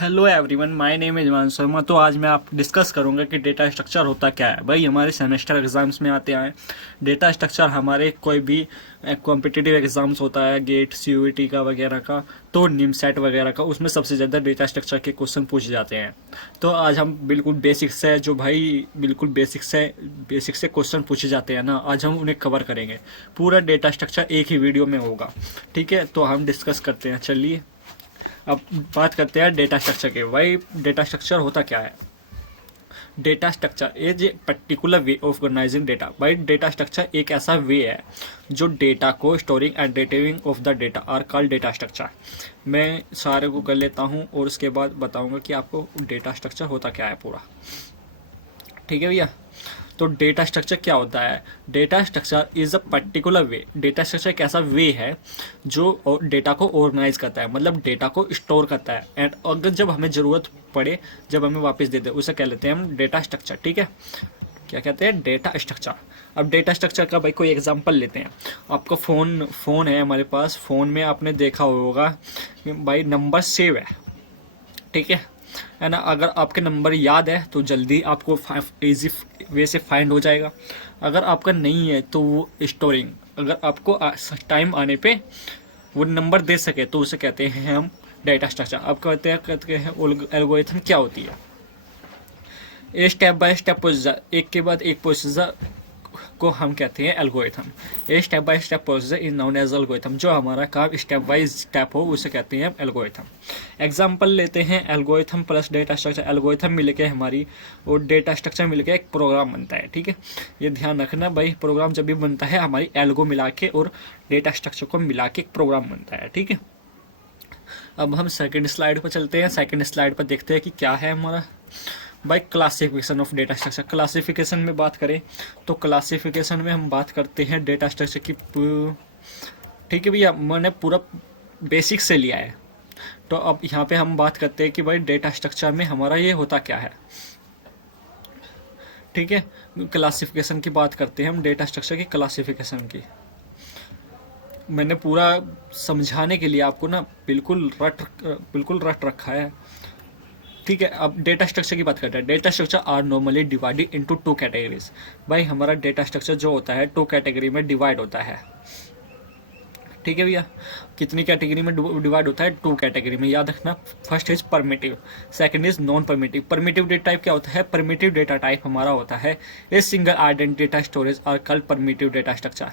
Hello everyone, my name is Himanshu Sharma. तो आज मैं आप डिस्कस करूंगा कि डेटा स्ट्रक्चर होता क्या है। भाई हमारे सेमेस्टर एग्जाम्स में आते हैं डेटा स्ट्रक्चर। हमारे कोई भी कॉम्पिटिटिव एग्जाम्स होता है, गेट सीयूईटी का वगैरह का, तो निमसेट वगैरह का, उसमें सबसे ज़्यादा डेटा स्ट्रक्चर के क्वेश्चन पूछे जाते हैं। तो आज हम बिल्कुल बेसिक से, जो भाई बिल्कुल बेसिक से क्वेश्चन पूछे जाते हैं ना, आज हम उन्हें कवर करेंगे। पूरा डेटा स्ट्रक्चर एक ही वीडियो में होगा, ठीक है। तो हम डिस्कस करते हैं, चलिए अब बात करते हैं डेटा स्ट्रक्चर के। भाई डेटा स्ट्रक्चर होता क्या है? Data structure is a particular way of organising data. भाई डेटा स्ट्रक्चर एक ऐसा वे है जो डेटा को storing and retrieving of the data are called data structure. मैं सारे को कर लेता हूँ और उसके बाद बताऊंगा कि आपको डेटा स्ट्रक्चर होता क्या है पूरा, ठीक है भैया। तो डेटा स्ट्रक्चर क्या होता है? Data structure is a particular way. Data structure एक ऐसा वे है जो डेटा को ऑर्गेनाइज करता है, मतलब डेटा को स्टोर करता है, एंड अगर जब हमें ज़रूरत पड़े, जब हमें वापस दे दे, उसे कह लेते हैं हम डेटा स्ट्रक्चर, ठीक है। क्या कहते हैं? Data structure. अब डेटा स्ट्रक्चर का भाई कोई एग्जांपल लेते हैं। आपका फ़ोन है हमारे पास। फ़ोन में आपने देखा होगा कि भाई नंबर सेव है, ठीक है ना। अगर आपके नंबर याद है तो जल्दी आपको इजी वे से फाइंड हो जाएगा। अगर आपका नहीं है तो वो स्टोरिंग, अगर आपको टाइम आने पे वो नंबर दे सके तो उसे कहते हैं हम डेटा स्ट्रक्चर। अब कहते हैं एल्गोरिथम क्या होती है? A step by step procedure, एक के बाद एक प्रोसीजर को हम कहते हैं algorithm. A step by step procedure is known as algorithm. जो हमारा काम स्टेप बाय स्टेप हो उसे कहते हैं एल्गोरिथम। एग्जांपल लेते हैं, algorithm plus data structure. Algorithm मिल के हमारी और डेटा स्ट्रक्चर मिल के एक प्रोग्राम बनता है, ठीक है। ये ध्यान रखना भाई, प्रोग्राम जब भी बनता है हमारी एल्गो मिला के और डेटा स्ट्रक्चर को मिला के एक प्रोग्राम बनता है, ठीक है। अब हम सेकेंड स्लाइड पर चलते हैं। सेकेंड स्लाइड पर देखते हैं कि क्या है हमारा। By classification of data structure. Classification में बात करें तो क्लासिफिकेशन में हम बात करते हैं डेटा स्ट्रक्चर की, ठीक है भैया। मैंने पूरा बेसिक से लिया है। तो अब यहाँ पे हम बात करते हैं कि भाई डेटा स्ट्रक्चर में हमारा ये होता क्या है, ठीक है। क्लासिफिकेशन की बात करते हैं हम, डेटा स्ट्रक्चर की क्लासिफिकेशन की। मैंने पूरा समझाने के लिए आपको ना बिल्कुल रट रखा है, ठीक है। अब डेटा स्ट्रक्चर की बात करते हैं। Data structure are normally divided into two categories. भाई हमारा डेटा स्ट्रक्चर जो होता है टू कैटेगरी में डिवाइड होता है, ठीक है भैया। कितनी कैटेगरी में डिवाइड होता है? टू कैटेगरी में, याद रखना। First is primitive, second is non primitive. Primitive data type क्या होता है? परमिटिव डेटा टाइप हमारा होता है a single identity data storage are called primitive data structure.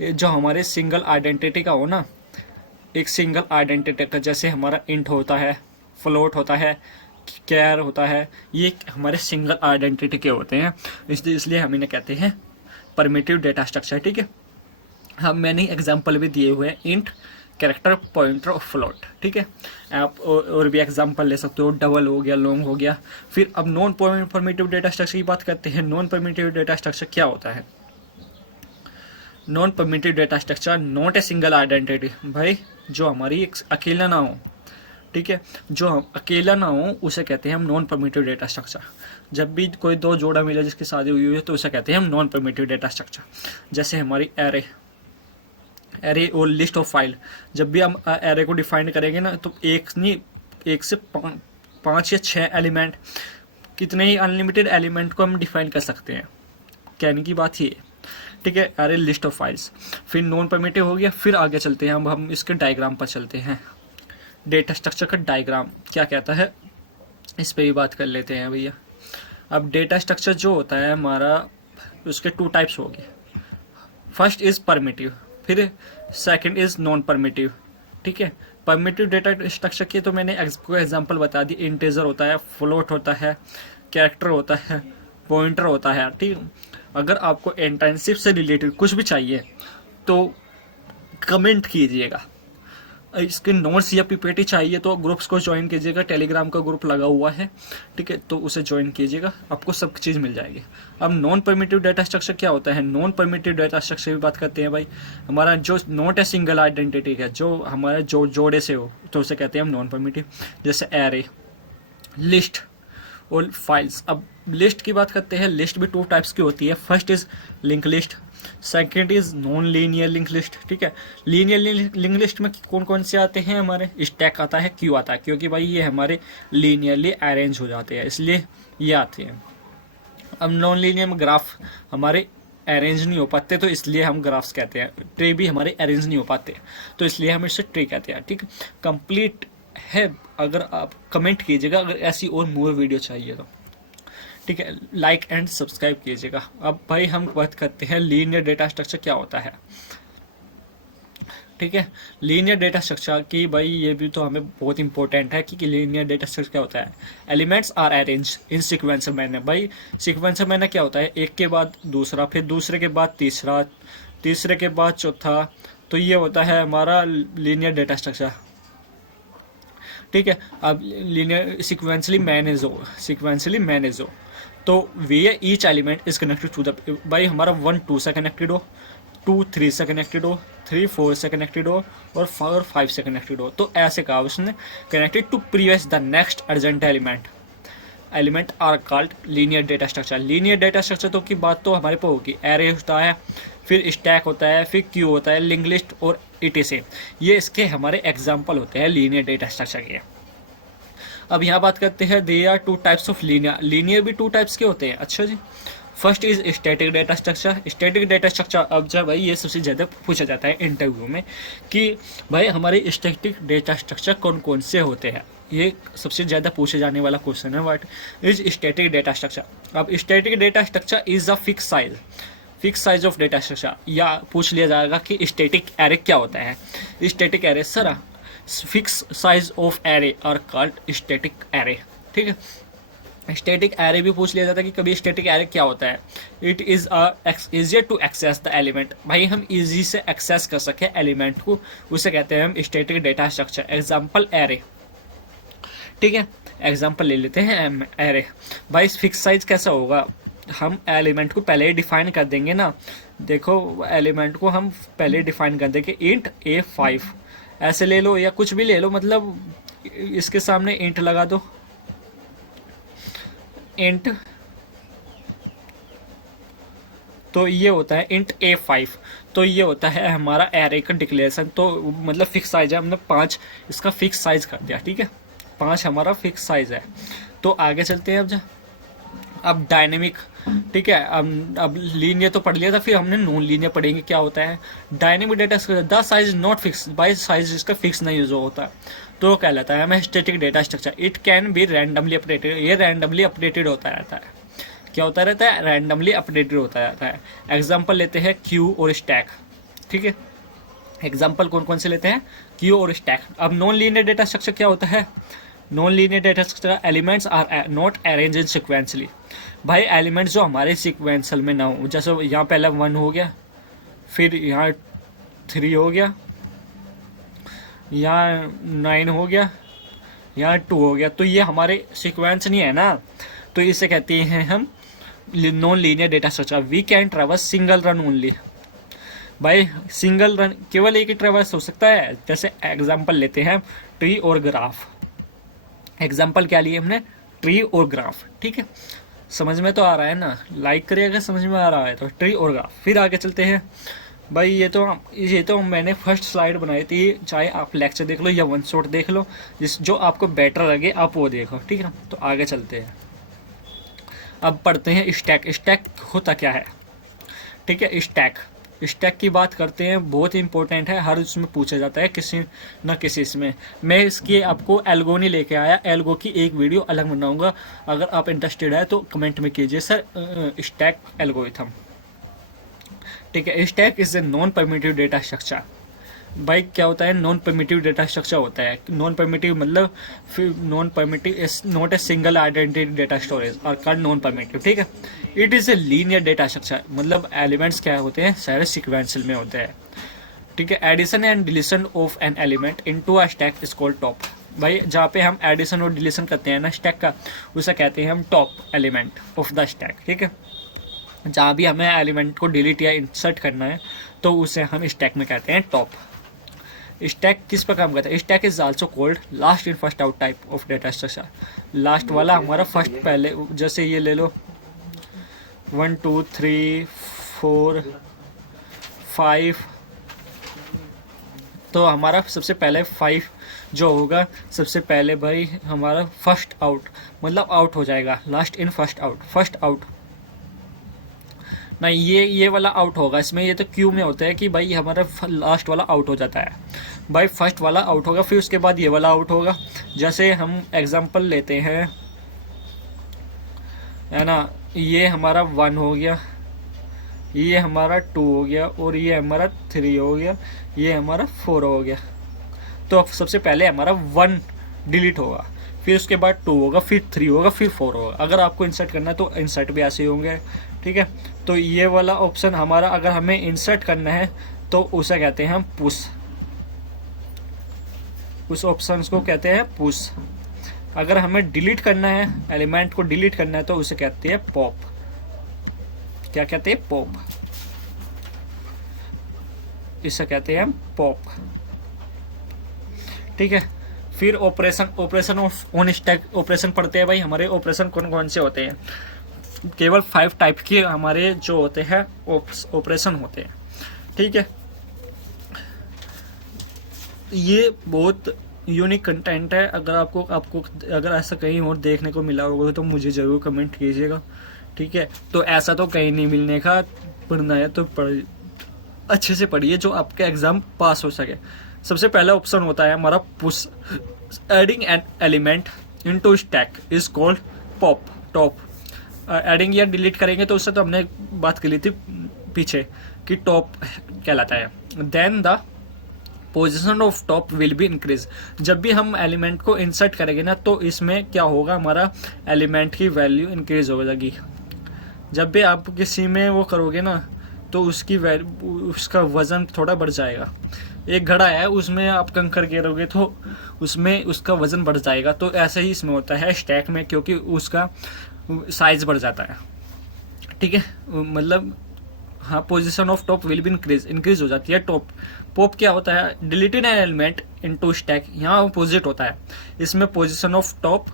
ये जो हमारे सिंगल आइडेंटिटी का हो ना, एक सिंगल आइडेंटिटी का, जैसे हमारा इंट होता है, फ्लोट होता है, कैर होता है, ये हमारे सिंगल आइडेंटिटी के होते हैं, इसलिए हम इन्हें कहते हैं परमिटिव डेटा स्ट्रक्चर, ठीक है। हम मैंने एग्जांपल भी दिए हुए हैं, इंट, कैरेक्टर, पॉइंटर और फ्लोट, ठीक है। आप और भी एग्जांपल ले सकते हो, डबल हो गया, लॉन्ग हो गया। फिर अब नॉन परमिटिव डेटा स्ट्रक्चर की बात करते हैं। नॉन परमिटिव डेटा स्ट्रक्चर क्या होता है? Non primitive data structure not a single identity. भाई जो हमारी एक अकेला ना हो, ठीक है, जो हम अकेला ना हो उसे कहते हैं हम नॉन परमिटिव डेटा स्ट्रक्चर। जब भी कोई दो जोड़ा मिले जिसकी शादी हुई है तो उसे कहते हैं हम नॉन परमिटिव डेटा स्ट्रक्चर। जैसे हमारी एरे और लिस्ट ऑफ फाइल, जब भी हम एरे को डिफाइन करेंगे ना तो एक से पाँच या छः एलिमेंट, कितने ही अनलिमिटेड एलिमेंट को हम डिफाइन कर सकते हैं। कहने की बात ये, ठीक है। एरे लिस्ट ऑफ फाइल्स, फिर नॉन परमिटिव हो गया। फिर आगे चलते हैं, हम इसके डायग्राम पर चलते हैं। डेटा स्ट्रक्चर का डायग्राम क्या कहता है, इस पे भी बात कर लेते हैं भैया। अब डेटा स्ट्रक्चर जो होता है हमारा, उसके टू टाइप्स हो गए। फर्स्ट इज परमिटिव, फिर सेकंड इज नॉन परमिटिव, ठीक है। परमिटिव डेटा स्ट्रक्चर की तो मैंने आपको एग्जांपल बता दी। इंटीजर होता है, फ्लोट होता है, कैरेक्टर होता है, पॉइंटर होता है, ठीक। अगर आपको इंटर्नशिप से रिलेटेड कुछ भी चाहिए तो कमेंट कीजिएगा। इसके नोट्स या पीपीटी चाहिए तो ग्रुप्स को ज्वाइन कीजिएगा। टेलीग्राम का ग्रुप लगा हुआ है, ठीक है, तो उसे ज्वाइन कीजिएगा, आपको सब चीज़ मिल जाएगी। अब नॉन परमिटिव डेटा स्ट्रक्चर क्या होता है? नॉन परमिटिव डेटा स्ट्रक्चर भी बात करते हैं भाई। हमारा जो नॉट ए सिंगल आइडेंटिटी है, जो हमारे जोड़े से हो, तो उसे कहते हैं हम नॉन परमिटिव। जैसे एरे, लिस्ट और फाइल्स। अब लिस्ट की बात करते हैं। लिस्ट भी टू टाइप्स की होती है। First is link list, second is non linear link list, ठीक है। लीनियर लिंक लिस्ट में कौन कौन से आते हैं हमारे, स्टैक आता है, क्यू आता है, क्योंकि भाई ये हमारे लीनियरली अरेंज हो जाते हैं इसलिए ये आते हैं। अब नॉन लीनियर में ग्राफ हमारे अरेंज नहीं हो पाते तो इसलिए हम ग्राफ्स कहते हैं। ट्री भी हमारे अरेंज नहीं हो पाते तो इसलिए हम इसे ट्री कहते हैं, ठीक। कंप्लीट है। अगर आप कमेंट कीजिएगा अगर ऐसी और मोर वीडियो चाहिए तो, ठीक है। लाइक एंड सब्सक्राइब कीजिएगा। अब भाई हम बात करते हैं लीनियर डेटा स्ट्रक्चर क्या होता है, ठीक है। लीनियर डेटा स्ट्रक्चर की भाई ये भी तो हमें बहुत इंपॉर्टेंट है कि लीनियर डेटा स्ट्रक्चर क्या होता है। Elements are arrange in sequencer manner. भाई सीक्वेंसर मैनर क्या होता है, एक के बाद दूसरा, फिर दूसरे के बाद तीसरा, तीसरे के बाद चौथा, तो ये होता है हमारा लीनियर डेटा स्ट्रक्चर, ठीक है। अब लीनियर सीक्वेंसली मैनेज हो तो way each element is connected to the, भाई हमारा 1 2 से कनेक्टेड हो, 2 3 से कनेक्टेड हो, 3 4 से कनेक्टेड हो और 4 5 से कनेक्टेड हो। तो ऐसे कहा उसने, connected to previous the next urgent element are called linear data structure. Linear data structure तो की बात तो हमारे पे होगी, एरे होता है, फिर स्टैक होता है, फिर क्यू होता है, लिंक लिस्ट और इटीसी। ये इसके हमारे एग्जाम्पल होते हैं लीनियर डेटा स्ट्रक्चर के। अब यहाँ बात करते हैं, they are 2 types of linear भी 2 टाइप्स के होते हैं। अच्छा जी, first is static data structure. Static data structure, अब जब भाई ये सबसे ज़्यादा पूछा जाता है इंटरव्यू में कि भाई हमारे स्टैटिक डेटा स्ट्रक्चर कौन कौन से होते हैं, ये सबसे ज़्यादा पूछे जाने वाला क्वेश्चन है। What is static data structure. अब static data structure is a fix size of data structure, या पूछ लिया जाएगा कि स्टैटिक एरे क्या होता है। Static array sir fix size of array are called static array, ठीक है। स्टैटिक एरे भी पूछ लिया जाता है कि कभी स्टैटिक एरे क्या होता है। It is easier to access the element, भाई हम इजी से एक्सेस कर सके एलिमेंट को, उसे कहते हैं हम static data structure. Example array, ठीक है। एग्जाम्पल ले लेते हैं एरे। भाई फिक्स साइज कैसा होगा, हम एलिमेंट को पहले ही डिफाइन कर देंगे ना। देखो एलिमेंट को हम पहले डिफाइन कर देंगे, इंट A5 ऐसे ले लो या कुछ भी ले लो, मतलब इसके सामने इंट लगा दो, इंट, तो ये होता है इंट A5। तो ये होता है हमारा एरे का डिक्लेरेशन। तो मतलब फिक्स साइज है, हमने 5 इसका फिक्स साइज कर दिया, ठीक है। 5 हमारा फिक्स साइज है। तो आगे चलते हैं। अब डायनेमिक, ठीक है। अब लीनियर तो पढ़ लिया था, फिर हमने नॉन लीनियर पढ़ेंगे क्या होता है। Dynamic data structure, the size not fix, by size इसका फिक्स नहीं जो होता तो कहलाता है हमें static data structure. It can be randomly updated, ये रैंडमली अपडेटेड होता रहता है। क्या होता रहता है, रैंडमली अपडेटेड होता रहता है। एग्जाम्पल लेते हैं क्यू और स्टैक, ठीक है। एग्जाम्पल कौन कौन से लेते हैं, क्यू और स्टैक। अब नॉन लीनियर डेटा स्ट्रक्चर क्या होता है, non linear data structure elements are not arrange in sequentially. भाई एलिमेंट्स जो हमारे सिक्वेंसल में ना हो, जैसे यहाँ पहला 1 हो गया, फिर यहाँ 3 हो गया, यहाँ 9 हो गया, यहाँ 2 हो गया, तो ये हमारे सिक्वेंस नहीं है ना, तो इसे कहते हैं हम non linear data structure. We can traverse single run only. भाई सिंगल रन केवल एक ही ट्रेवर्स हो सकता है। जैसे एग्जाम्पल लेते हैं ट्री और ग्राफ। एग्जाम्पल क्या लिए हमने, ट्री और ग्राफ, ठीक है। समझ में तो आ रहा है ना, लाइक करिएगा समझ में आ रहा है तो, ट्री और ग्राफ। फिर आगे चलते हैं। भाई ये तो मैंने फर्स्ट स्लाइड बनाई थी, चाहे आप लेक्चर देख लो या वन शॉट देख लो, जो आपको बेटर लगे आप वो देखो, ठीक है ना। तो आगे चलते हैं। अब पढ़ते हैं स्टैक। स्टैक होता क्या है, ठीक है। स्टैक की बात करते हैं, बहुत इंपॉर्टेंट है, हर उसमें पूछा जाता है किसी न किसी इसमें। मैं इसकी आपको एल्गो नहीं लेके आया, एल्गो की एक वीडियो अलग बनाऊंगा। अगर आप इंटरेस्टेड है तो कमेंट में कीजिए सर स्टैक एल्गोरिथम, ठीक है। Stack is a non primitive data structure. भाई क्या होता है, नॉन परमिटिव डेटा स्ट्रक्चर होता है। नॉन परमिटिव मतलब non primitive is not a single identity data storage और कॉल्ड नॉन परमिटिव, ठीक है। It is a linear data structure, मतलब एलिमेंट्स क्या होते हैं, सारे सीक्वेंशियल में होते हैं, ठीक है। Addition and deletion of an element into a stack is called top. भाई जहाँ पे हम एडिशन और डिलीशन करते हैं ना स्टैक का, उसे कहते हैं हम top element of the stack, ठीक है। जहाँ भी हमें एलिमेंट को डिलीट या इंसर्ट करना है तो उसे हम स्टैक में कहते हैं टॉप। स्टैक किस पर काम करता है, stack is also called last in first out type of data structure. Last वाला हमारा फर्स्ट पहले, जैसे ये ले लो 1 2 3 4 5, तो हमारा सबसे पहले 5 जो होगा, सबसे पहले भाई हमारा फर्स्ट आउट, मतलब आउट हो जाएगा, last in first out, first out नहीं, ये वाला आउट होगा। इसमें ये तो क्यू में होता है कि भाई हमारा लास्ट वाला आउट हो जाता है, भाई फर्स्ट वाला आउट होगा, फिर उसके बाद ये वाला आउट होगा। जैसे हम एग्जांपल लेते हैं, है ना, ये हमारा 1 हो गया, ये हमारा 2 हो गया, और ये हमारा 3 हो गया, ये हमारा 4 हो गया। तो अब सबसे पहले हमारा 1 डिलीट होगा, फिर उसके बाद 2 होगा, फिर 3 होगा, फिर 4 होगा। अगर आपको इंसर्ट करना है तो इंसर्ट भी ऐसे ही होंगे, ठीक है। तो ये वाला ऑप्शन हमारा, अगर हमें इंसर्ट करना है तो उसे कहते हैं हम पुश, उस ऑप्शन को कहते हैं पुश। अगर हमें डिलीट करना है, एलिमेंट को डिलीट करना है, तो उसे कहते हैं पॉप। क्या कहते हैं? पॉप। इसे कहते हैं हम पॉप, ठीक है। फिर ऑपरेशन ऑन स्टैक ऑपरेशन पढ़ते हैं भाई। हमारे ऑपरेशन कौन कौन से होते हैं? केवल 5 टाइप के हमारे जो होते हैं ऑपरेशन होते हैं, ठीक है। ये बहुत यूनिक कंटेंट है। अगर आपको अगर ऐसा कहीं और देखने को मिला होगा तो मुझे ज़रूर कमेंट कीजिएगा, ठीक है। तो ऐसा तो कहीं नहीं मिलने का, पढ़ना है तो अच्छे से पढ़िए जो आपके एग्जाम पास हो सके। सबसे पहला ऑप्शन होता है हमारा push. Adding N element into stack is called pop, top. Adding या डिलीट करेंगे तो उससे तो हमने बात कर ली थी पीछे कि टॉप कहलाता है। Then the position of top will be increase. जब भी हम एलिमेंट को इंसर्ट करेंगे ना, तो इसमें क्या होगा, हमारा एलिमेंट की वैल्यू इंक्रीज हो जाएगी। जब भी आप किसी में वो करोगे ना, तो उसका वजन थोड़ा बढ़ जाएगा। एक घड़ा है, उसमें आप कंकर गिरोगे तो उसमें उसका वजन बढ़ जाएगा। तो ऐसे ही इसमें होता है स्टैक में, क्योंकि उसका साइज बढ़ जाता है, ठीक है। मतलब हाँ, position of top will be increase हो जाती है टॉप। पॉप क्या होता है? Deleted N element into stack, यहाँ अपोजिट होता है। इसमें position of top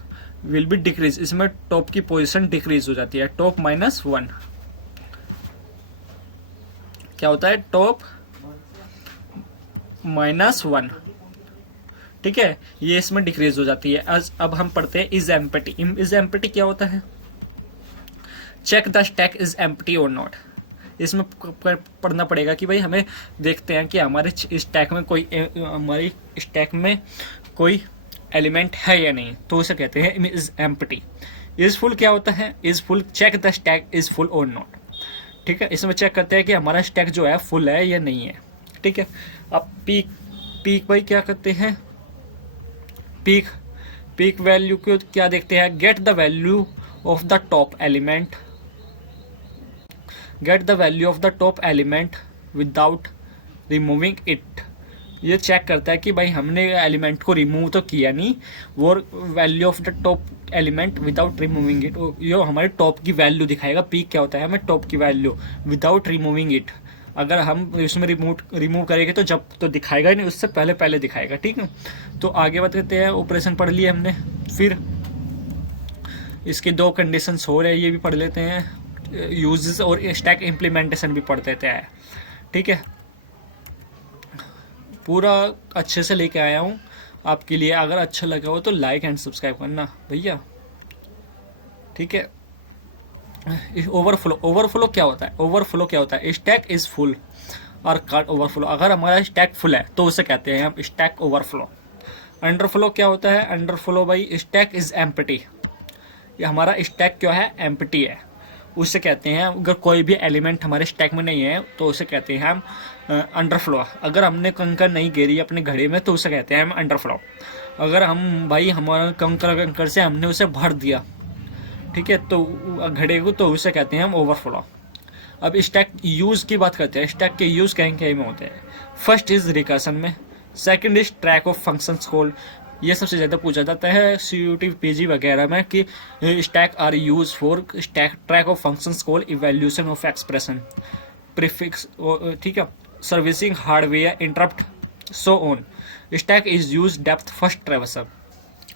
will be decrease, इसमें टॉप की पोजीशन डिक्रीज हो जाती है, टॉप -1। क्या होता है? टॉप -1, ठीक है। ये इसमें डिक्रीज हो जाती है। अब हम पढ़ते हैं इज एम्प्टी। इज एम्प्टी क्या होता है? Check the stack is empty और नॉट। इसमें पढ़ना पड़ेगा कि भाई हमें देखते हैं कि हमारे स्टैक में कोई एलिमेंट है या नहीं, तो उसे कहते हैं इज एम्प्टी। इज फुल क्या होता है? Is full check the stack is full और नॉट, ठीक है। इसमें चेक करते हैं कि हमारा स्टैक जो है फुल है या नहीं है, ठीक है। अब पीक भाई क्या करते हैं? पीक वैल्यू को क्या देखते हैं? Get the value of the top element, get the value of the top element without removing it. ये चेक करता है कि भाई हमने एलिमेंट को रिमूव तो किया नहीं, वो value of the top element without removing it, ये हमारे टॉप की वैल्यू दिखाएगा। पीक क्या होता है? हमें टॉप की वैल्यू विदाउट रिमूविंग इट। अगर हम इसमें रिमूव करेंगे तो जब तो दिखाएगा ही नहीं, उससे पहले दिखाएगा, ठीक है। तो आगे बताते हैं, ऑपरेशन पढ़ लिए हमने। फिर इसके 2 कंडीशंस हो रहे हैं, ये भी पढ़ लेते हैं। यूजेस और स्टैक इम्प्लीमेंटेशन भी पढ़ देते हैं, ठीक है। पूरा अच्छे से लेके आया हूँ आपके लिए। अगर अच्छा लगा हो तो लाइक एंड सब्सक्राइब करना भैया, ठीक है। ओवरफ्लो क्या होता है? ओवरफ्लो क्या होता है? स्टैक इज फुल और कार्ड ओवरफ्लो। अगर हमारा स्टैक फुल है तो उसे कहते हैं हम स्टैक ओवरफ्लो। अंडरफ्लो क्या होता है? अंडरफ्लो भाई स्टैक इज एम्प्टी। ये हमारा स्टैक क्या है? एम्प्टी है, उससे कहते हैं। अगर कोई भी एलिमेंट हमारे स्टैक में नहीं है तो उसे कहते हैं हम अंडरफ्लो। अगर हमने कंकर नहीं घेरी अपने घड़े में तो उसे कहते हैं हम अंडरफ्लो। अगर हम भाई हमारा कंकर से हमने उसे भर दिया, ठीक है, तो घड़े को, तो उसे कहते हैं हम ओवरफ्लो। अब स्टैक यूज की बात करते हैं। स्टैक के यूज कहीं में होते हैं। फर्स्ट इज रिकर्सन में, second is track of functions called. ये सबसे ज़्यादा पूछा जाता है CUT PG वगैरह में कि stack are use for track of functions call evaluation of expression prefix, ठीक है, servicing hardware interrupt so on. Stack is use depth first traversal.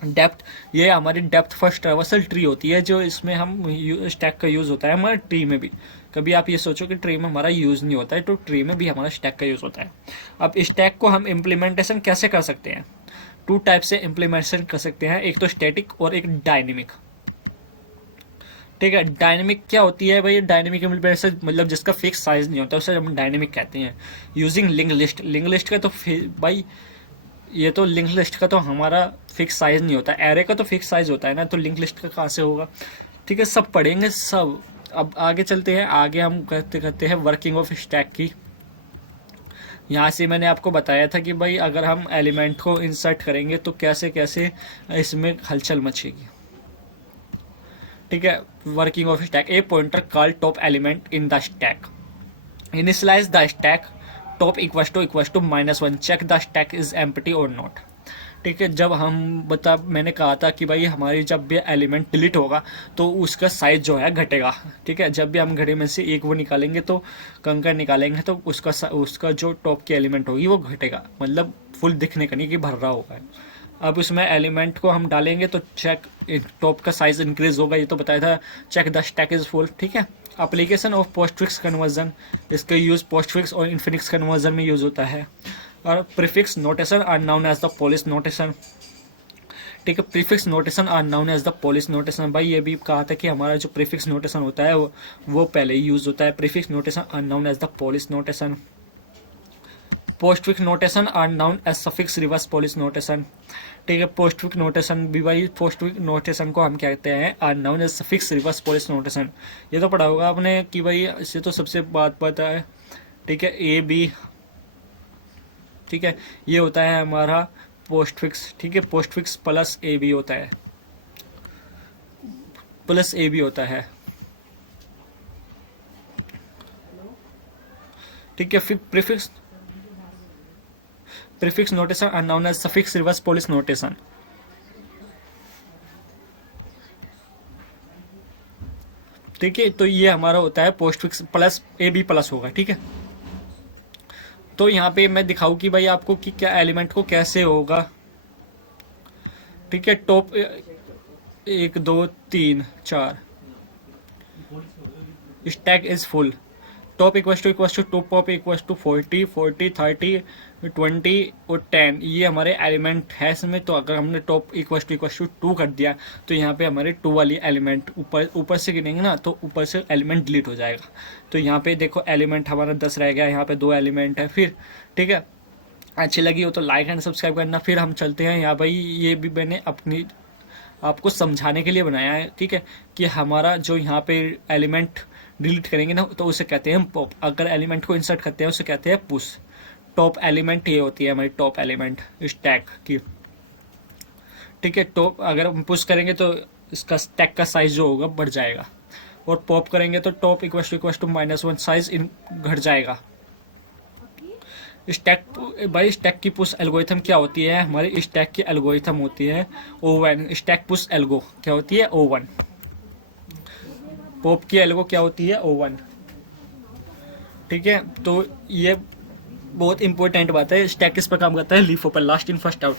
Depth, ये हमारी डेप्थ फर्स्ट ट्रैवर्सल ट्री होती है, जो इसमें हम स्टैक का यूज़ होता है हमारे ट्री में भी। कभी आप ये सोचो कि ट्री में हमारा यूज़ नहीं होता है, तो ट्री में भी हमारा स्टैक का यूज़ होता है। अब स्टैक को हम इम्प्लीमेंटेशन कैसे कर सकते हैं? टू टाइप से इम्प्लीमेंटेशन कर सकते हैं, एक तो स्टैटिक और एक डायनेमिक। ठीक है, डायनेमिक क्या होती है भाई? डायनेमिक इम्प्लीमेंटेशन मतलब जिसका फिक्स साइज नहीं होता, उसे हम डायनेमिक कहते हैं। Using link list, link list का तो भाई ये तो लिंक लिस्ट का तो हमारा फिक्स साइज नहीं होता, एरे का तो फिक्स साइज होता है ना, तो लिंक लिस्ट का कहाँ से होगा? ठीक है, सब पढ़ेंगे सब। अब आगे चलते हैं, आगे हम करते हैं वर्किंग ऑफ स्टैक की। यहाँ से मैंने आपको बताया था कि भाई अगर हम एलिमेंट को इंसर्ट करेंगे तो कैसे कैसे इसमें हलचल मचेगी। ठीक है, working of stack, a pointer call top element in the stack, initialise the stack top equals to -1, check the stack is empty और नॉट। ठीक है, जब हम मैंने कहा था कि भाई हमारी जब भी एलिमेंट डिलीट होगा तो उसका साइज जो है घटेगा। ठीक है, जब भी हम घड़े में से एक वो निकालेंगे तो कंकर निकालेंगे तो उसका जो टॉप की एलिमेंट होगी वो घटेगा, मतलब फुल दिखने का नहीं कि भर रहा होगा। अब उसमें एलिमेंट को हम डालेंगे तो चेक टॉप का साइज इंक्रीज होगा, ये तो बताया था। Check the stack is full. ठीक है, एप्लीकेशन ऑफ पोस्टफिक्स कन्वर्जन, इसका यूज पोस्टफिक्स और इन्फिनिक्स कन्वर्जन में यूज होता है। और prefix notation are known as the Polish notation. ठीक है, prefix notation are known as the Polish notation. भाई ये भी कहा था कि हमारा जो प्रीफिक्स नोटेशन होता है वो पहले ही यूज होता है। Prefix notation are known as the Polish notation. Postfix notation are known as suffix reverse Polish notation. ठीक है, पोस्टफिक्स नोटेशन भी भाई, पोस्टफिक्स नोटेशन को हम क्या कहते हैं? Are known as suffix reverse Polish notation. ये तो पढ़ा होगा आपने कि भाई इससे तो सबसे बात पता है। ठीक है, ए बी, ठीक है, ये होता है हमारा पोस्टफिक्स। ठीक है, पोस्टफिक्स प्लस ए बी होता है, प्लस ए बी होता है। ठीक है, फिर prefix notation are known as suffix reverse Polish notation. ठीक है, तो ये हमारा होता है postfix plus A B plus होगा। ठीक है, तो यहाँ पे मैं दिखाऊँ कि भाई आपको कि क्या एलिमेंट को कैसे होगा। ठीक है, top 1 2 3 4, stack is full, top to top equals to 40 40 30 20 और 10, ये हमारे एलिमेंट है इसमें। तो अगर हमने टॉप इक्वल्स टू 2 कर दिया तो यहाँ पे हमारे 2 वाली एलिमेंट ऊपर से गिनेंगे ना, तो ऊपर से एलिमेंट डिलीट हो जाएगा। तो यहाँ पे देखो एलिमेंट हमारा 10 रह गया, यहाँ पे 2 एलिमेंट है फिर। ठीक है, अच्छी लगी हो तो लाइक एंड सब्सक्राइब करना। फिर हम चलते हैं यहाँ भाई, ये भी मैंने अपनी आपको समझाने के लिए बनाया है। ठीक है, कि हमारा जो यहाँ पे एलिमेंट डिलीट करेंगे ना तो उसे कहते हैं हम पॉप, अगर एलिमेंट को इंसर्ट करते हैं उसे कहते हैं पुश। टॉप एलिमेंट ये होती है हमारी टॉप एलिमेंट स्टैक की। ठीक है, टॉप अगर हम पुश करेंगे तो इसका स्टैक का साइज जो होगा बढ़ जाएगा, और पॉप करेंगे तो टॉप इक्वल टू -1 साइज घट जाएगा। स्टैक भाई, स्टैक की पुश एल्गोरिथम क्या होती है? हमारी स्टैक की एल्गोरिथम होती है O1। स्टैक पुश एल्गो क्या होती है? O1। पॉप की एल्गो क्या होती है? O1। ठीक है, तो ये बहुत इंपॉर्टेंट बात है। स्टैक किस पर काम करता है? Leaf open, last in first out.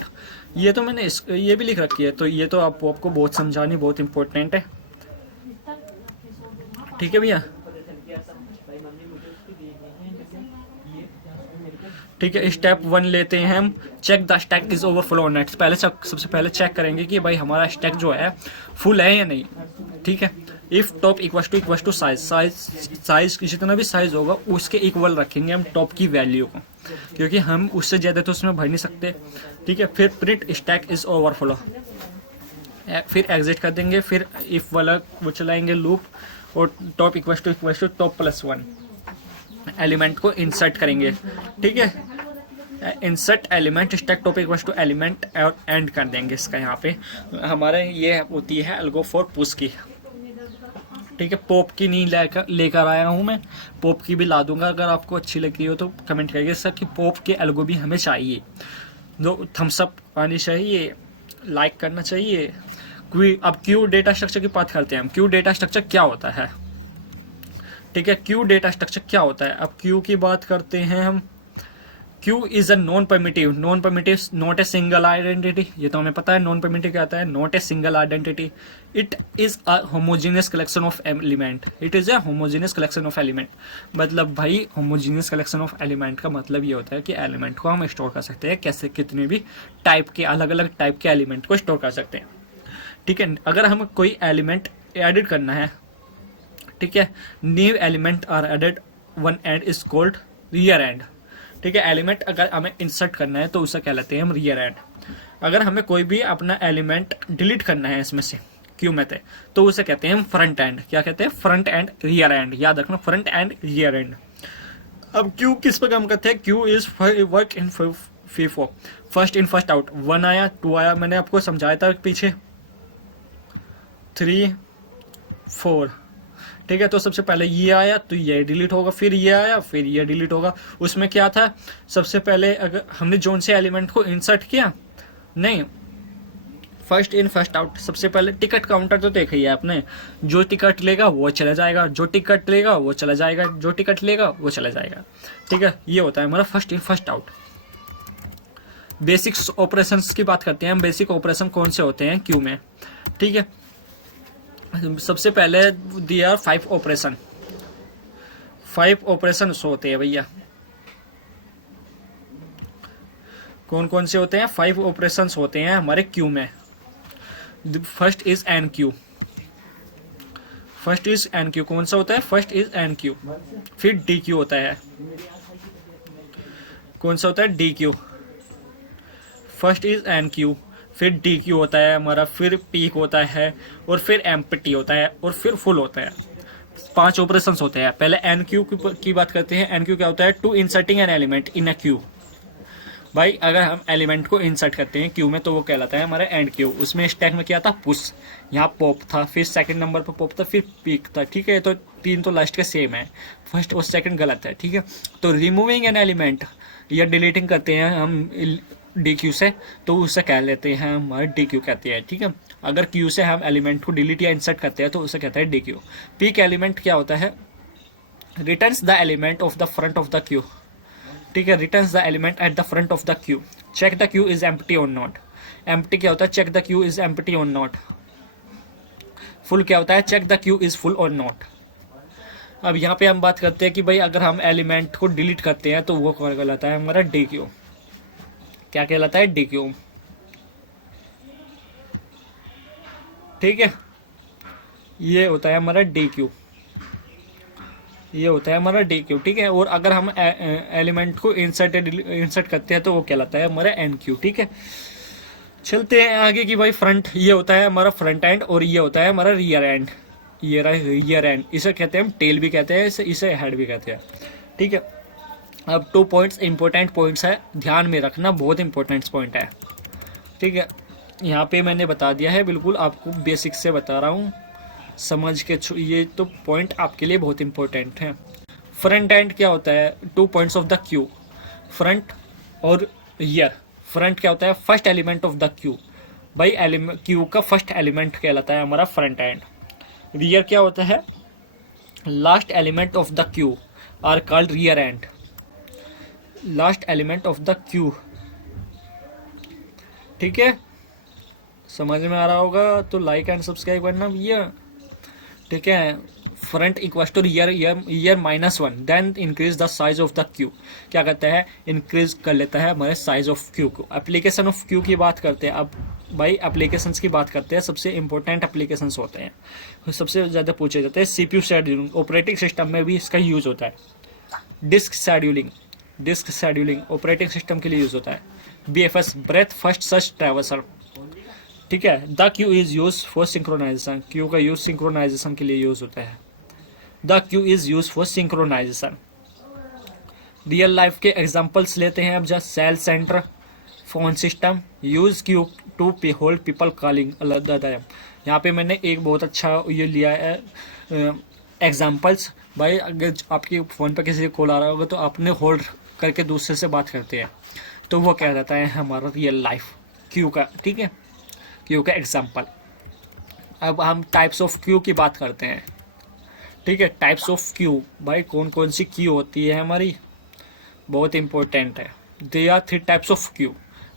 ये तो मैंने ये भी लिख रखी है, तो ये तो आपको बहुत समझानी बहुत इंपॉर्टेंट है। ठीक है भैया, ठीक है, स्टेप 1 लेते हैं हम, check the stack is overflow not. पहले सबसे पहले चेक करेंगे कि भाई हमारा स्टैक जो है फुल है या नहीं। ठीक है, if top equal to size जितना भी साइज होगा उसके इक्वल रखेंगे हम टॉप की वैल्यू को, क्योंकि हम उससे ज़्यादा तो उसमें भर नहीं सकते। ठीक है, फिर प्रिंट स्टैक इज ओवरफ्लो, फिर एग्जिट कर देंगे, फिर इफ वाला वो चलाएंगे लूप, और top equal to top +1 element को इंसर्ट करेंगे। ठीक है, insert element stack top equal to element और एंड कर देंगे इसका। यहाँ पे हमारे ये होती है एल्गो फॉर पुश की। ठीक है, पॉप की नहीं लेकर आया हूँ मैं, पॉप की भी ला दूंगा। अगर आपको अच्छी लगी हो तो कमेंट करिए सर कि पॉप के एल्गो भी हमें चाहिए, जो थम्स अप आनी चाहिए, लाइक करना चाहिए। अब क्यू डेटा स्ट्रक्चर की बात करते हैं हम। क्यू डेटा स्ट्रक्चर क्या होता है? ठीक है, क्यू डेटा स्ट्रक्चर क्या होता है? अब क्यू की बात करते हैं हम। Q is a non primitive not a single identity, ये तो हमें पता है नॉन परमिटिव क्या होता है, not a single identity. It is a homogeneous collection of element, it is a homogeneous collection of element. मतलब भाई होमोजीनियस कलेक्शन ऑफ एलिमेंट का मतलब ये होता है कि एलिमेंट को हम स्टोर कर सकते हैं कैसे, कितने भी टाइप के, अलग अलग टाइप के एलिमेंट को स्टोर कर सकते हैं। ठीक है, अगर हमें कोई एलिमेंट एडिट करना है, ठीक है, new element are added, one end is called rear end. ठीक है, एलिमेंट अगर हमें इंसर्ट करना है तो उसे क्या लेते हैं हम, रियर एंड। अगर हमें कोई भी अपना एलिमेंट डिलीट करना है इसमें से क्यू में थे, तो उसे कहते हैं हम फ्रंट एंड। क्या कहते हैं, फ्रंट एंड रियर एंड, याद रखना, फ्रंट एंड रियर एंड। अब क्यू किस पर काम करते हैं, Q is work in FIFO, first in first out. 1 आया, 2 आया, मैंने आपको समझाया था पीछे, 3 4। ठीक है, तो सबसे पहले ये आया तो ये डिलीट होगा, फिर ये आया फिर ये डिलीट होगा। उसमें क्या था, सबसे पहले अगर हमने जोन से एलिमेंट को इंसर्ट किया, नहीं, फर्स्ट इन फर्स्ट आउट। सबसे पहले टिकट काउंटर तो देखा ही है आपने, जो टिकट लेगा वो चला जाएगा, जो टिकट लेगा वो चला जाएगा, जो टिकट लेगा वो चला जाएगा। ठीक है, ये होता है हमारा first in first out. Basic operations की बात करते हैं हम, बेसिक ऑपरेशन कौन से होते हैं क्यू में। ठीक है, सबसे पहले दिया 5 ऑपरेशन, 5 ऑपरेशन होते हैं भैया। कौन कौन से होते हैं, 5 ऑपरेशन होते हैं हमारे क्यू में। First is an Q, first is an Q, कौन सा होता है, फर्स्ट इज एन क्यू। फिर डी क्यू होता है, कौन सा होता है, D Q. First is an Q, फिर डी क्यू होता है हमारा, फिर पीक होता है, और फिर एम्प्टी होता है, और फिर फुल होता है। 5 ऑपरेशन होते हैं। पहले एन क्यू की बात करते हैं। एन क्यू क्या होता है, to inserting an element in a queue. भाई अगर हम एलिमेंट को इंसर्ट करते हैं क्यू में तो वो कहलाता है हमारा एंड क्यू। उसमें स्टैक में क्या था, पुश, यहाँ पॉप था, फिर सेकंड नंबर पर पॉप था, फिर पीक था। ठीक है, तो 3 तो लास्ट के सेम है, फर्स्ट और सेकंड गलत है। ठीक है, तो रिमूविंग एन एलिमेंट या डिलीटिंग करते हैं हम डी क्यू से, तो उसे कह लेते हैं हमारे डी क्यू कहते हैं। ठीक है, अगर क्यू से हम एलिमेंट को डिलीट या इंसर्ट करते हैं तो उसे कहते हैं डी क्यू। पीक एलिमेंट क्या होता है, returns the element of the front of the queue. ठीक है, returns the element at the front of the queue. Check the queue is empty और नॉट। एम्प्टी क्या होता है, check the queue is empty और नॉट। फुल क्या होता है, check the queue is full और नॉट। अब यहाँ पे हम बात करते हैं कि भाई अगर हम एलिमेंट को डिलीट करते हैं तो वो कहलाता है हमारा डी क्यू। क्या कहलाता है, डी क्यू। ठीक है, ये होता है हमारा डी क्यू, ये होता है हमारा डी क्यू। ठीक है, और अगर हम एलिमेंट को इंसर्ट करते हैं तो वो कहलाता है हमारा एन क्यू। ठीक है, चलते हैं आगे कि भाई फ्रंट, ये होता है हमारा फ्रंट एंड, और ये होता है हमारा रियर एंड। ये रहा रियर एंड, इसे कहते हैं हम टेल भी कहते हैं, इसे हेड भी कहते हैं। ठीक है, अब 2 पॉइंट्स इंपॉर्टेंट पॉइंट्स है, ध्यान में रखना, बहुत इंपॉर्टेंट पॉइंट है। ठीक है, यहाँ पे मैंने बता दिया है, बिल्कुल आपको बेसिक से बता रहा हूँ, समझ के ये तो पॉइंट आपके लिए बहुत इंपॉर्टेंट है। फ्रंट एंड क्या होता है, 2 points of the Q, front और रियर। फ्रंट क्या होता है, first element of the Q. भाई क्यू का फर्स्ट एलिमेंट कहलाता है हमारा फ्रंट एंड। रियर क्या होता है, last element of the Q R called rear and. Last element of the queue. ठीक है, समझ में आ रहा होगा तो लाइक एंड सब्सक्राइब करना भैया। ठीक है, front equal to rear -1, then increase the size of the queue. क्या करता है, इंक्रीज कर लेता है हमारे साइज ऑफ क्यू को। एप्लीकेशन ऑफ क्यू की बात करते हैं। अब भाई एप्लीकेशंस की बात करते हैं, सबसे इंपॉर्टेंट एप्लीकेशंस होते हैं, सबसे ज़्यादा पूछे जाते हैं। सीपीयू शेड्यूलिंग, ऑपरेटिंग सिस्टम में भी इसका यूज होता है। डिस्क शेड्यूलिंग ऑपरेटिंग सिस्टम के लिए यूज होता है। BFS, breadth first search traversal. ठीक है, the queue is use for synchronization. Queue का यूज सिंक्रोनाइजेशन के लिए यूज होता है। The queue is use for synchronization. Real life के एग्जांपल्स लेते हैं अब, just cell centre, phone system, use queue to hold people calling. यहाँ पे मैंने एक बहुत अच्छा ये लिया है एग्जांपल्स। भाई अगर आपके फ़ोन पर किसी कॉल आ रहा होगा तो आपने होल्ड करके दूसरे से बात करते हैं, तो वो क्या रहता है हमारा रियल लाइफ क्यू का। ठीक है, क्यू का एग्जांपल। अब हम टाइप्स ऑफ क्यू की बात करते हैं। ठीक है, टाइप्स ऑफ क्यू, भाई कौन कौन सी क्यू होती है हमारी, बहुत इंपॉर्टेंट है। There are three types of queue.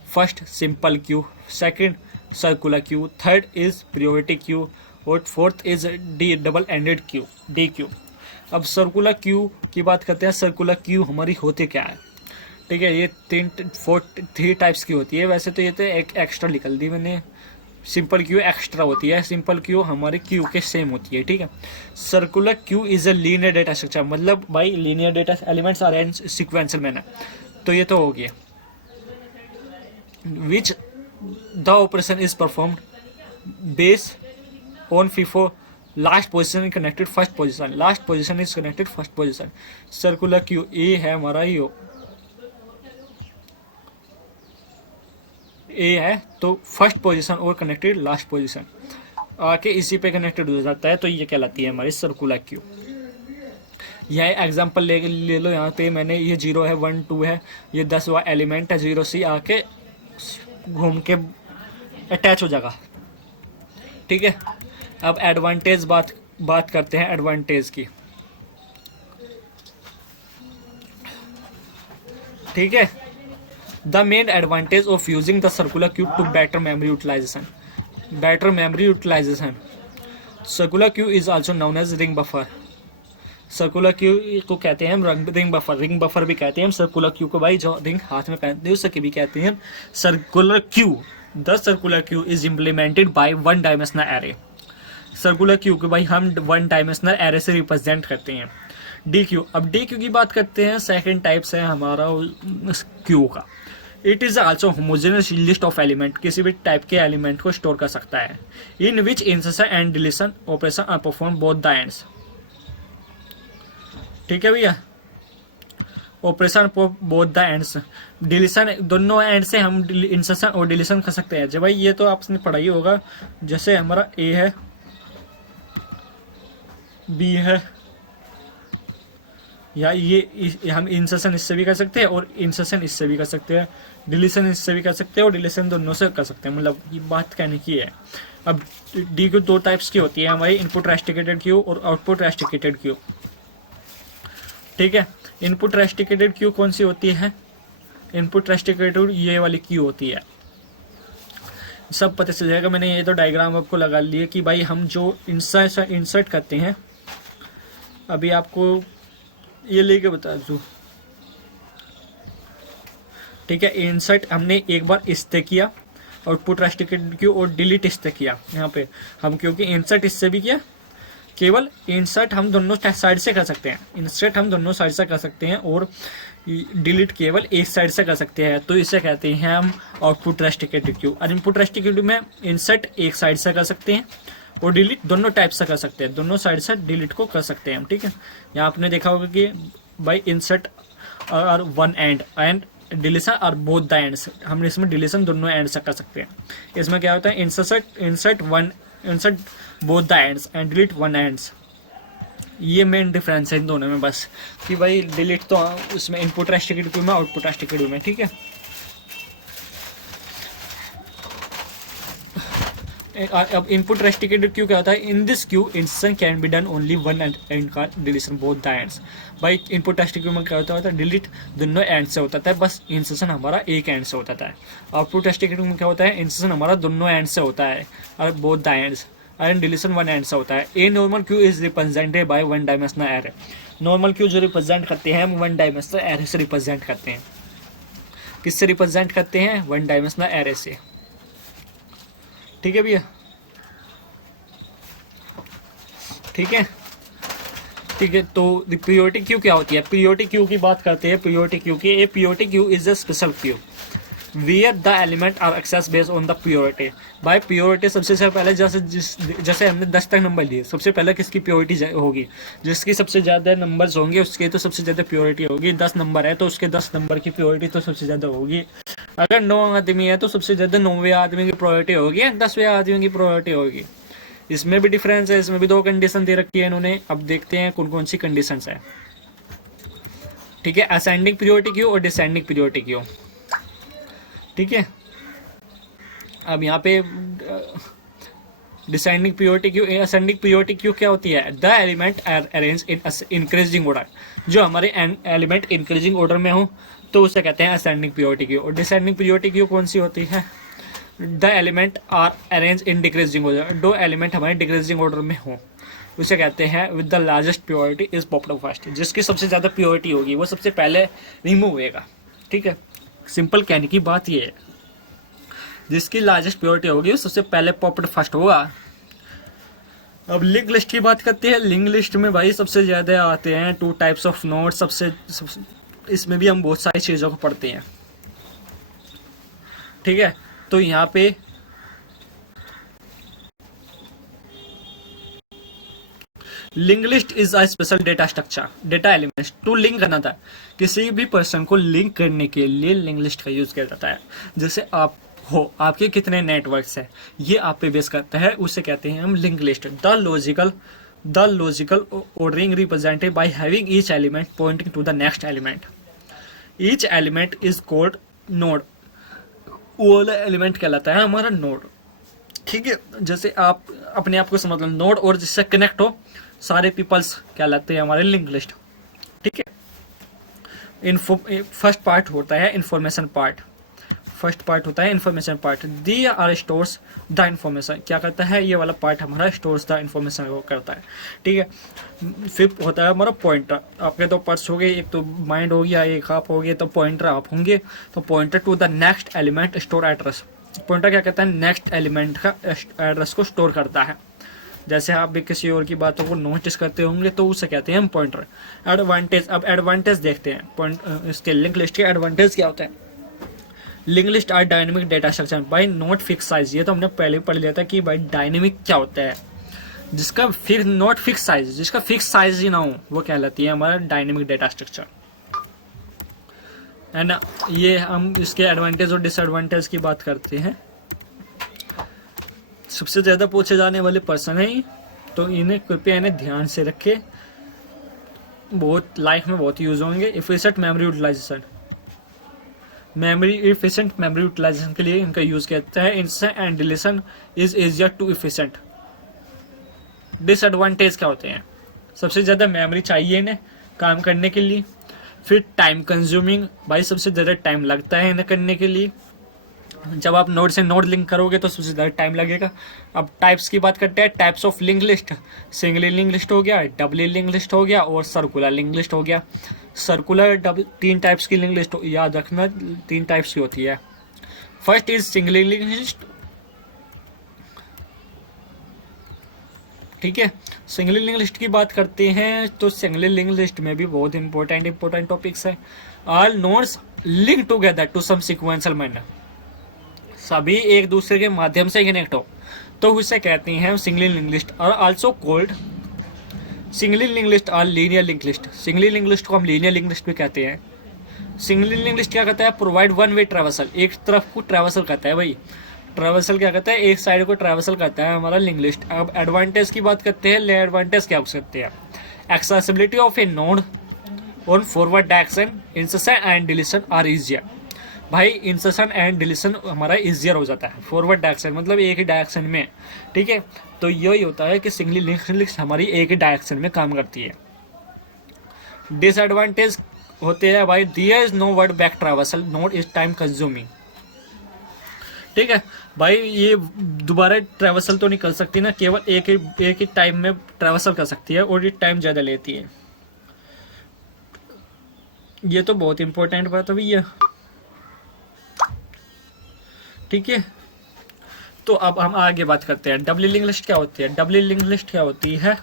First, simple queue. Second, circular queue. Third is priority queue. और fourth is D double ended queue, D Q. अब सर्कुलर क्यू की बात करते हैं। सर्कुलर क्यू हमारी होती क्या है, ठीक है, ये थ्री टाइप्स की होती है। वैसे तो ये तो एक एक्स्ट्रा निकल दी मैंने, सिंपल क्यू एक्स्ट्रा होती है। सिंपल क्यू हमारी क्यू के सेम होती है, ठीक है। Circular queue is a linear data structure, मतलब भाई linear data elements are in sequential manner, तो ये तो हो गया। Which the operation is performed base on FIFO last position connected first position, last position is connected first position. Circular queue ए है हमारा, ये ए है तो फर्स्ट पोजीशन और कनेक्टेड लास्ट पोजीशन आके इसी पे कनेक्टेड हो जाता है, तो ये कहलाती है हमारी सर्कुलर क्यू। यह एग्जांपल ले लो, यहाँ पे मैंने ये 0 है 1 2 है, ये 10वां एलिमेंट है 0C आके घूम के अटैच हो जाएगा, ठीक है। अब एडवांटेज बात करते हैं एडवांटेज की, ठीक है। The main advantage of using the circular queue to better memory utilization. Better memory utilization. Circular queue is also known as ring buffer. Circular queue को कहते हैं हम रिंग बफर, रिंग बफर भी कहते हैं हम सर्कुलर क्यू को, भाई जो रिंग हाथ में पहनते हैं उसके भी कहते हैं circular queue. The circular queue is implemented by one dimensional array. Circular queue को भाई हम वन डायमेंशनल एरे से रिप्रेजेंट करते हैं। डी क्यू, अब डी क्यू की बात करते हैं, सेकेंड टाइप्स है हमारा क्यू का। It is also homogeneous list of element, किसी भी टाइप के एलिमेंट को स्टोर कर सकता है। In which insertion and deletion operation are perform both the ends, ठीक है भैया। Operation both the ends, deletion दोनों एंड से हम इंसर्शन और डिलीशन कर सकते हैं। जब भाई ये तो आपने पढ़ा ही होगा, जैसे हमारा ए है बी है, या ये हम इंसर्शन इससे भी कर सकते हैं और इंसर्शन इससे भी कर सकते हैं, डिलीशन इससे भी कर सकते हैं और डिलीशन दोनों से कर सकते हैं, मतलब ये बात कहने की है। अब डी क्यू दो टाइप्स की होती है हमारी, इनपुट रेस्ट्रिक्टेड क्यू और आउटपुट रेस्ट्रिक्टेड क्यू, ठीक है। इनपुट रेस्ट्रिक्टेड क्यू कौन सी होती है, इनपुट रेस्ट्रिक्टेड ये वाली क्यू होती है। सब पता चल जाएगा, मैंने ये तो डायग्राम आपको लगा लिए कि भाई हम जो इंसर्ट करते हैं, अभी आपको ये लेके बता दूं, ठीक है। इंसर्ट हमने एक बार इससे किया, आउटपुट रेस्ट्रिक्टेड क्यू और डिलीट इससे किया। यहाँ पे हम क्योंकि इंसर्ट इससे भी किया, केवल इंसर्ट हम दोनों साइड से कर सकते हैं, इंसर्ट हम दोनों साइड से कर सकते हैं और डिलीट केवल एक साइड से कर सकते हैं, तो इसे कहते हैं हम आउटपुट रेस्ट्रिक्टेड क्यू। और इनपुट रेस्ट्रिक्टेड में इंसर्ट एक साइड से कर सकते हैं और डिलीट दोनों टाइप से कर सकते हैं, दोनों साइड से डिलीट को कर सकते हैं हम, ठीक है। यहाँ आपने देखा होगा कि बाई इंसर्ट और वन एंड डिलीशन और बोथ द एंड्स, हम इसमें डिलीशन दोनों एंड से कर सकते हैं। इसमें क्या होता है, insert both the ends and delete one ends, ये मेन डिफरेंस है इन दोनों में बस, कि भाई डिलीट तो उसमें इनपुट रेस्ट्रिक्टेड क्यू में, आउटपुट रेस्ट्रिक्टेड क्यू में, ठीक है। अब इनपुट रेस्ट्रिक्टेड क्यू क्या होता है, in this Q insertion can be done only one and का डिलीशन बोथ द एंड्स। भाई इनपुट रेस्ट्रिक्टेड में क्या होता है, डिलीट दोनों एंड से होता है, बस इंसर्शन हमारा एक एंड से होता है। आउटपुट रेस्ट्रिक्टेड में क्या होता है, इंसर्शन हमारा दोनों एंड से होता है और both the ends, and deletion one and से होता है। A normal Q is represented by one dimensional array. Normal Q जो रिप्रेजेंट करते हैं हम वन डायमेंशनल एरे से रिप्रेजेंट करते हैं। किससे रिप्रेजेंट करते हैं, वन डायमेंशनल एरे से, ठीक है भैया, ठीक है, ठीक है। तो पीरियोडिक क्यू क्या होती है, पीरियोडिक क्यू की बात करते हैं। पीरियोडिक क्यू की, a periodic queue is a special queue where the element are access based on the purity. By purity सबसे पहले जैसे हमने 10 तक नंबर लिए, सबसे पहले किसकी प्योरिटी होगी, जिसकी सबसे ज़्यादा नंबर्स होंगे उसके तो सबसे ज़्यादा प्योरिटी होगी। 10 नंबर है तो उसके 10 नंबर की प्योरिटी तो सबसे ज़्यादा होगी। अगर 9 आदमी है तो सबसे ज़्यादा 9वें आदमी की प्योरिटी होगी, 10वें आदमी की प्योरिटी होगी। इसमें भी डिफरेंस है, इसमें भी 2 कंडीशन दे रखी है इन्होंने। अब देखते हैं कौन कौन सी कंडीशंस है, ठीक है। असेंडिंग पीरियोडिक क्यू और डिसेंडिंग पीरियोडिक क्यू, ठीक है। अब यहाँ पे descending periodic queue, ascending periodic queue क्या होती है, the element are arrange in increasing order. जो हमारे एलिमेंट इंक्रीजिंग ऑर्डर में हो तो उसे कहते हैं असेंडिंग पीरियोडिक क्यू। और डिसेंडिंग पीरियोडिक क्यू कौन सी होती है? The element are arrange in decreasing order, दो एलिमेंट हमारे डिक्रीजिंग ऑर्डर में हो, उसे कहते हैं with the largest purity is popped up first. जिसकी सबसे ज़्यादा प्योरिटी होगी वो सबसे पहले रिमूव होएगा। ठीक है, सिंपल कहने की बात ये है, जिसकी लार्जेस्ट प्योरिटी होगी वो सबसे पहले पॉप्ड फर्स्ट होगा। अब लिंक लिस्ट की बात करते हैं। लिंक लिस्ट में भाई सबसे ज़्यादा आते हैं 2 टाइप्स ऑफ नोड। इसमें भी हम बहुत सारी चीज़ों को पढ़ते हैं। ठीक है, तो यहाँ पे link list is a special data structure, data elements to link करना था। किसी भी पर्सन को लिंक करने के लिए लिंक लिस्ट का यूज किया जाता है। जैसे आप हो, आपके कितने नेटवर्क्स है ये आप पे बेस करता है, उसे कहते हैं हम link list. The logical ordering represented by having each element pointing to the next element. Each element is called node. वो वाला एलिमेंट कहलाता है हमारा नोड। ठीक है, जैसे आप अपने आप को समझ लो नोड, और जिससे कनेक्ट हो सारे पीपल्स कहलाते हैं हमारे लिंक लिस्ट। ठीक है, फर्स्ट पार्ट होता है information part. The are stores the information. क्या करता है ये वाला पार्ट हमारा? स्टोर्स द इंफॉर्मेशन को करता है। ठीक है, फिर होता है हमारा पॉइंटर। आपके दो पार्ट्स हो गए, एक तो माइंड हो गया, एक आप हो गए, तो पॉइंटर आप होंगे। तो pointer to the next element store address. Pointer क्या कहता है? नेक्स्ट एलिमेंट का एड्रेस को स्टोर करता है। जैसे आप भी किसी और की बातों को नोटिस करते होंगे तो उसे कहते हैं हम पॉइंटर। एडवांटेज, अब एडवांटेज देखते हैं इसके लिंक लिस्ट के एडवांटेज क्या होते हैं। Link list are dynamic data structure by not fix size. ये तो हमने पहले पढ़ लिया था कि भाई डायनेमिक क्या होता है, जिसका फिक्स नॉट फिक्स साइज, जिसका फिक्स साइज ही ना हो वो कहलाती है हमारा डायनेमिक डेटा स्ट्रक्चर। है ना, ये हम इसके एडवांटेज और डिसएडवांटेज की बात करते हैं। सबसे ज्यादा पूछे जाने वाले पर्सन है, तो इन्हें कृपया इन्हें ध्यान से रखे, बहुत लाइफ में बहुत यूज होंगे। Efficient memory utilization, efficient memory utilization के लिए इनका यूज करता है। Insertion and deletion is easier to efficient. Disadvantage क्या होते हैं? सबसे ज्यादा मेमोरी चाहिए इन्हें काम करने के लिए। फिर टाइम कंज्यूमिंग, भाई सबसे ज्यादा टाइम लगता है इन्हें करने के लिए। जब आप नोड से नोड लिंक करोगे तो सबसे ज़्यादा टाइम लगेगा। अब टाइप्स की बात करते हैं। Types of link list, single link list हो गया, डबल लिंक लिस्ट हो गया और सर्कुलर लिंक लिस्ट हो गया। सर्कुलर डबल, 3 टाइप्स की लिंक लिस्ट याद रखना, 3 टाइप्स की होती है। First is single link list. ठीक है, सिंगल लिंक लिस्ट की बात करते हैं तो सिंगल लिंक लिस्ट में भी बहुत इंपॉर्टेंट टॉपिक्स है। All nodes link together to some sequential manner, सभी एक दूसरे के माध्यम से कनेक्ट हो तो उसे कहते हैं सिंगल लिंक लिस्ट। और also called single link list और linear link list. Single link list को हम लीनियर लिंक लिस्ट भी कहते हैं। सिंगल लिंक लिस्ट क्या कहता है? प्रोवाइड वन वे ट्रैवर्सल, एक तरफ को ट्रैवर्सल करता है। भाई ट्रैवर्सल क्या कहता है? एक साइड को ट्रैवर्सल करता है हमारा लिंक लिस्ट। अब एडवांटेज की बात करते हैं। एडवांटेज क्या हो सकते हैं? Accessibility of a node on forward direction, insertion and deletion are easier. भाई इंसर्शन एंड डिलीशन हमारा इजियर हो जाता है फॉरवर्ड डायरेक्शन, मतलब एक ही डायरेक्शन में। ठीक है, तो यही होता है कि सिंगल लिंक लिस्ट हमारी एक ही डायरेक्शन में काम करती है। डिसएडवांटेज होते हैं भाई, there is no word back traversal, note is time consuming. ठीक है भाई, ये दोबारा ट्रैवर्सल तो नहीं कर सकती ना, केवल एक ही टाइम में ट्रैवर्सल कर सकती है और ये टाइम ज़्यादा लेती है। ये तो बहुत इंपॉर्टेंट बात है भैया। ठीक है, तो अब हम आगे बात करते हैं। डबल लिंक लिस्ट क्या होती है? डबल लिंक लिस्ट क्या होती है?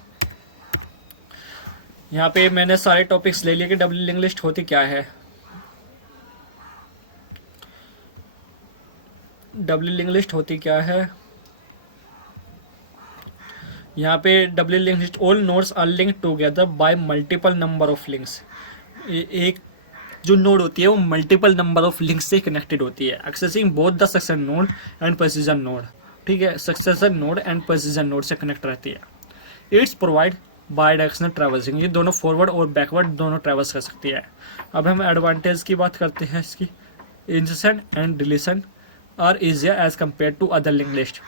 यहाँ पे मैंने सारे टॉपिक्स ले लिए कि डबल लिंक लिस्ट होती क्या है। डबल लिंक लिस्ट होती क्या है? यहाँ पे double link list, all nodes are linked together by multiple number of links. एक जो नोड होती है वो मल्टीपल नंबर ऑफ लिंक्स से कनेक्टेड होती है, accessing both the successor node and precision node. ठीक है, successor node and precision node से कनेक्ट रहती है। It's provide bidirectional traversing, ये दोनों फॉरवर्ड और बैकवर्ड दोनों ट्रैवर्स कर सकती है। अब हम एडवांटेज की बात करते हैं इसकी। Insertion and deletion are easier as compare to other link list.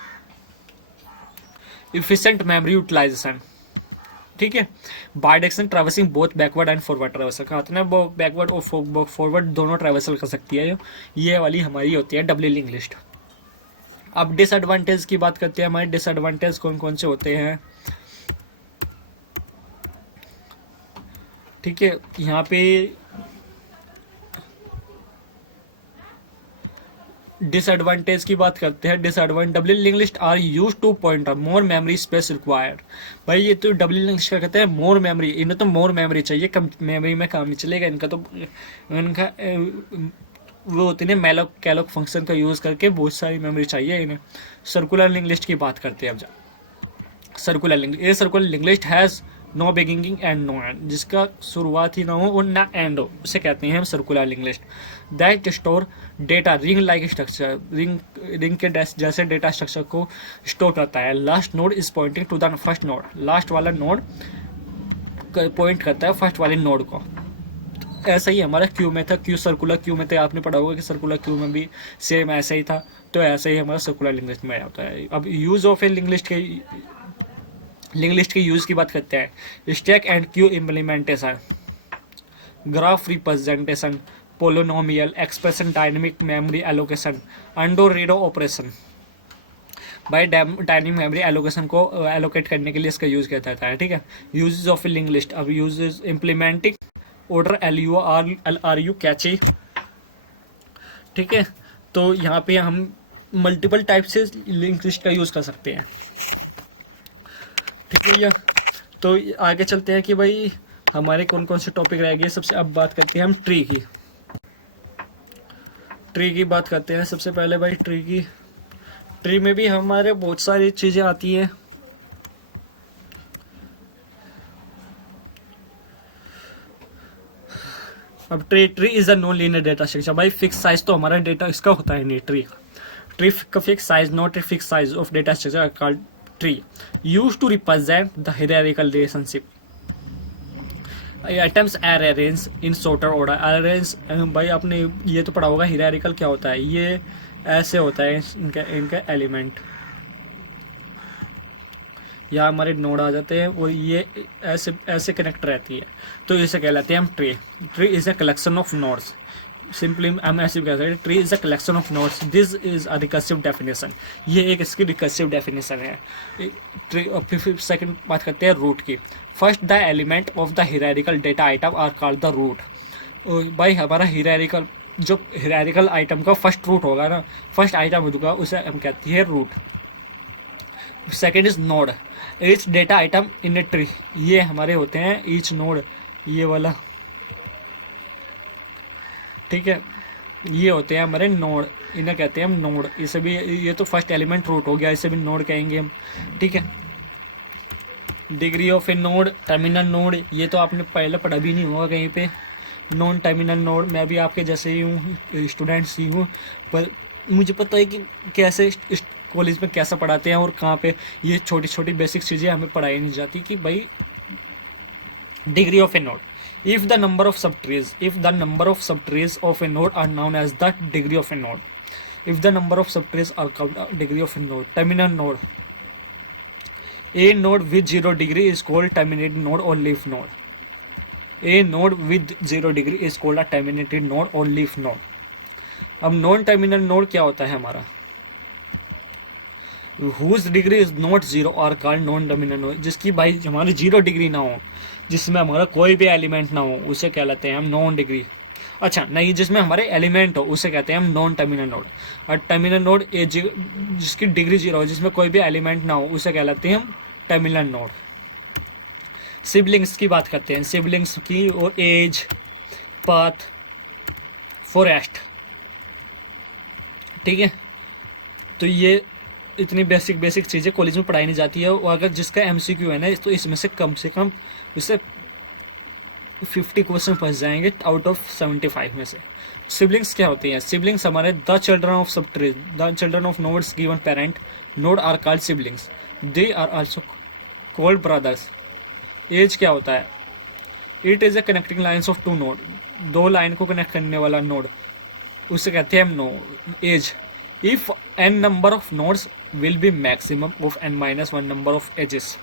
Efficient memory utilization, ठीक है। Bidirectional traversing both backward and forward traversal का आता है ना, वो बैकवर्ड और फॉरवर्ड दोनों ट्रैवर्सल कर सकती है। ये वाली हमारी होती है डबल लिंक लिस्ट। अब डिसएडवांटेज की बात करते हैं, हमारे डिसएडवांटेज कौन कौन से होते हैं। ठीक है, यहाँ पे डिसएडवांटेज की बात करते हैं। Disadvantage, double link list are use to point more memory space required. भाई ये तो डबल लिंक लिस्ट क्या कहते हैं, मोर मेमोरी, इन्हें तो मोर मेमोरी चाहिए, कम मेमोरी में काम नहीं चलेगा इनका। तो इनका वो होती है मैलोक कैलोक फंक्शन का यूज करके बहुत सारी मेमोरी चाहिए इन्हें। सर्कुलर लिंक लिस्ट की बात करते हैं अब। Circular link list has no beginning and no end, जिसका शुरुआत ही ना हो और ना एंड हो, उसे कहते हैं हम circular link list. That store data ring like structure, ring के जैसे डेटा स्ट्रक्चर को स्टोर करता है। Last node is pointing to the first node, last वाला नोड पॉइंट करता है फर्स्ट वाले नोड को। ऐसा ही हमारा क्यू में था, क्यू सर्कुलर क्यू में थे, आपने पढ़ा होगा कि सर्कुलर क्यू में भी सेम ऐसा ही था। तो ऐसा ही हमारा सर्कुलर लिंक लिस्ट में आता है। अब use of a link link list के यूज की बात करते हैं। Stack and queue implementation, graph representation, polynomial expression, dynamic memory allocation, undo redo operation. By dynamic memory allocation को एलोकेट करने के लिए इसका यूज किया जाता है। ठीक है, यूजेस ऑफ लिंक लिस्ट। अब यूजेस इम्प्लीमेंटिंग ऑर्डर LUR कैची। ठीक है, तो यहाँ पे हम मल्टीपल टाइप से लिंक लिस्ट का यूज कर सकते हैं। ठीक है भैया, तो आगे चलते हैं कि भाई हमारे कौन कौन से टॉपिक रह गए। सबसे अब बात करते हैं हम ट्री की। ट्री की बात करते हैं सबसे पहले भाई। ट्री में भी हमारे बहुत सारी चीजें आती हैं। अब tree is a non linear data structure. भाई फिक्स साइज तो हमारा डेटा इसका होता है नहीं, ट्री का fix size, not a fix size of data structure called tree, used to represent the hierarchical relationship. Items are arrange in shorter order. Arrange भाई आपने ये तो पढ़ा होगा, हायरार्किकल क्या होता है। ये ऐसे होता है इनका एलिमेंट, यहाँ हमारे नोड आ जाते हैं और ये ऐसे ऐसे कनेक्ट रहती है, तो इसे कहलाते हैं हम tree. Tree is a collection of nodes. Simply हम ऐसे भी कह सकते हैं, tree is a collection of nodes. This is a recursive definition, ये एक इसकी रिकर्सिव डेफिनेशन है। ट्री। फिर सेकंड बात करते हैं रूट की। First the element of the hierarchical data item are called the root. भाई हमारा हायरार्किकल जो हायरार्किकल आइटम का फर्स्ट रूट होगा ना, फर्स्ट आइटम होगा, उसे हम कहते हैं root. Second is node, each data item in a tree. ये हमारे होते हैं ईच नोड, ये वाला। ठीक है, ये होते हैं हमारे नोड, इन्हें कहते हैं हम नोड। इसे भी, ये तो फर्स्ट एलिमेंट रूट हो गया, इसे भी नोड कहेंगे हम। ठीक है, degree of a node, terminal node, ये तो आपने पहले पढ़ा भी नहीं होगा कहीं पे। नॉन टर्मिनल नोड, मैं भी आपके जैसे ही हूँ, स्टूडेंट्स ही हूँ, पर मुझे पता है कि कैसे कॉलेज में कैसा पढ़ाते हैं और कहाँ पे ये छोटी छोटी बेसिक चीज़ें हमें पढ़ाई नहीं जाती। कि भाई degree of a node, if the number of subtrees of a node are known as the degree of a node. If the number of subtrees are called degree of a node. Terminal node, a node with 0 degree is called terminated node और leaf node. A node with 0 degree is called a terminated node or leaf node. अब non terminal node क्या होता है हमारा, whose degree is not 0 are called non terminal node. जिसकी भाई हमारी 0 degree ना हो, जिसमें हमारा कोई भी एलिमेंट ना हो, उसे कहलाते हैं हम नॉन डिग्री। अच्छा नहीं, जिसमें हमारे एलिमेंट हो उसे कहते हैं हम नॉन टर्मिनल नोड। और टर्मिनल नोड जिसकी डिग्री 0 हो, जिसमें कोई भी एलिमेंट ना हो, उसे कहलाते हैं हम टर्मिनल नोड। सिबलिंग्स की बात करते हैं, सिबलिंग्स की, और एज, पाथ, फॉरेस्ट। ठीक है, तो ये इतनी बेसिक चीज़ें कॉलेज में पढ़ाई नहीं जाती है। और अगर जिसका MCQ है ना, तो इसमें से कम उससे 50 क्वेश्चन फंस जाएंगे आउट ऑफ 75 में से। सिबलिंग्स क्या होती हैं, सिबलिंग्स हमारे the children of sub tree, the children of nodes given parent node are called siblings. They are also called brothers. Edge क्या होता है, it is a connecting lines of 2 node, 2 line को connect करने वाला node, उसे कहते हैं हम node edge. If n number of nodes will be maximum of n-1 number of edges.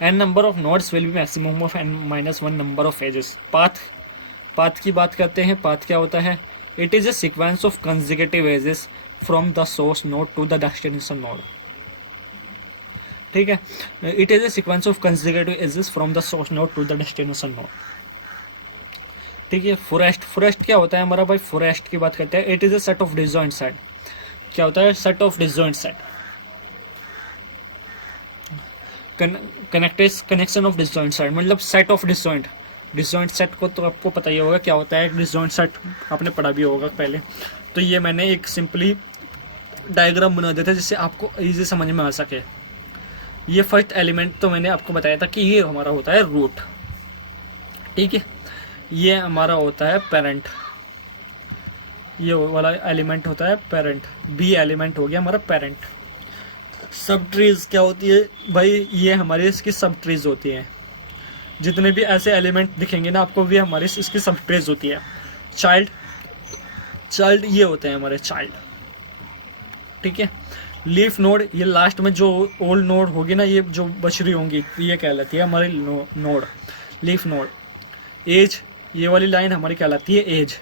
N number of nodes will be maximum of N minus one number of edges. Path की बात करते हैं। Path क्या होता है? It is a sequence of consecutive edges from the source node to the destination node. ठीक है, it is a sequence of consecutive edges from the source node to the destination node. ठीक है, forest क्या होता है हमारा भाई? Forest की बात करते हैं। It is a set of disjoint set. क्या होता है? Set of disjoint set. Connection of disjoint set मतलब सेट ऑफ डिसजॉइंट सेट को तो आपको पता ही होगा क्या होता है। डिसजॉइंट सेट आपने पढ़ा भी होगा पहले। तो ये मैंने एक सिंपली डायग्राम बना दिया था जिससे आपको इजी समझ में आ सके। ये फर्स्ट एलिमेंट तो मैंने आपको बताया था कि ये हमारा होता है रूट। ठीक है, ये हमारा होता है पेरेंट। ये वाला एलिमेंट होता है पेरेंट। बी एलिमेंट हो गया हमारा पेरेंट। सब ट्रीज क्या होती है भाई? ये हमारी इसकी सब ट्रीज होती हैं। जितने भी ऐसे एलिमेंट दिखेंगे ना आपको, भी हमारी इसकी सब ट्रीज होती है। चाइल्ड ये होते हैं हमारे चाइल्ड। ठीक है, लीफ नोड ये लास्ट में जो ओल्ड नोड होगी ना, ये जो बच रही होंगी ये कहलाती है हमारी नोड, लीफ नोड। एज ये वाली लाइन हमारी कहलाती है एज।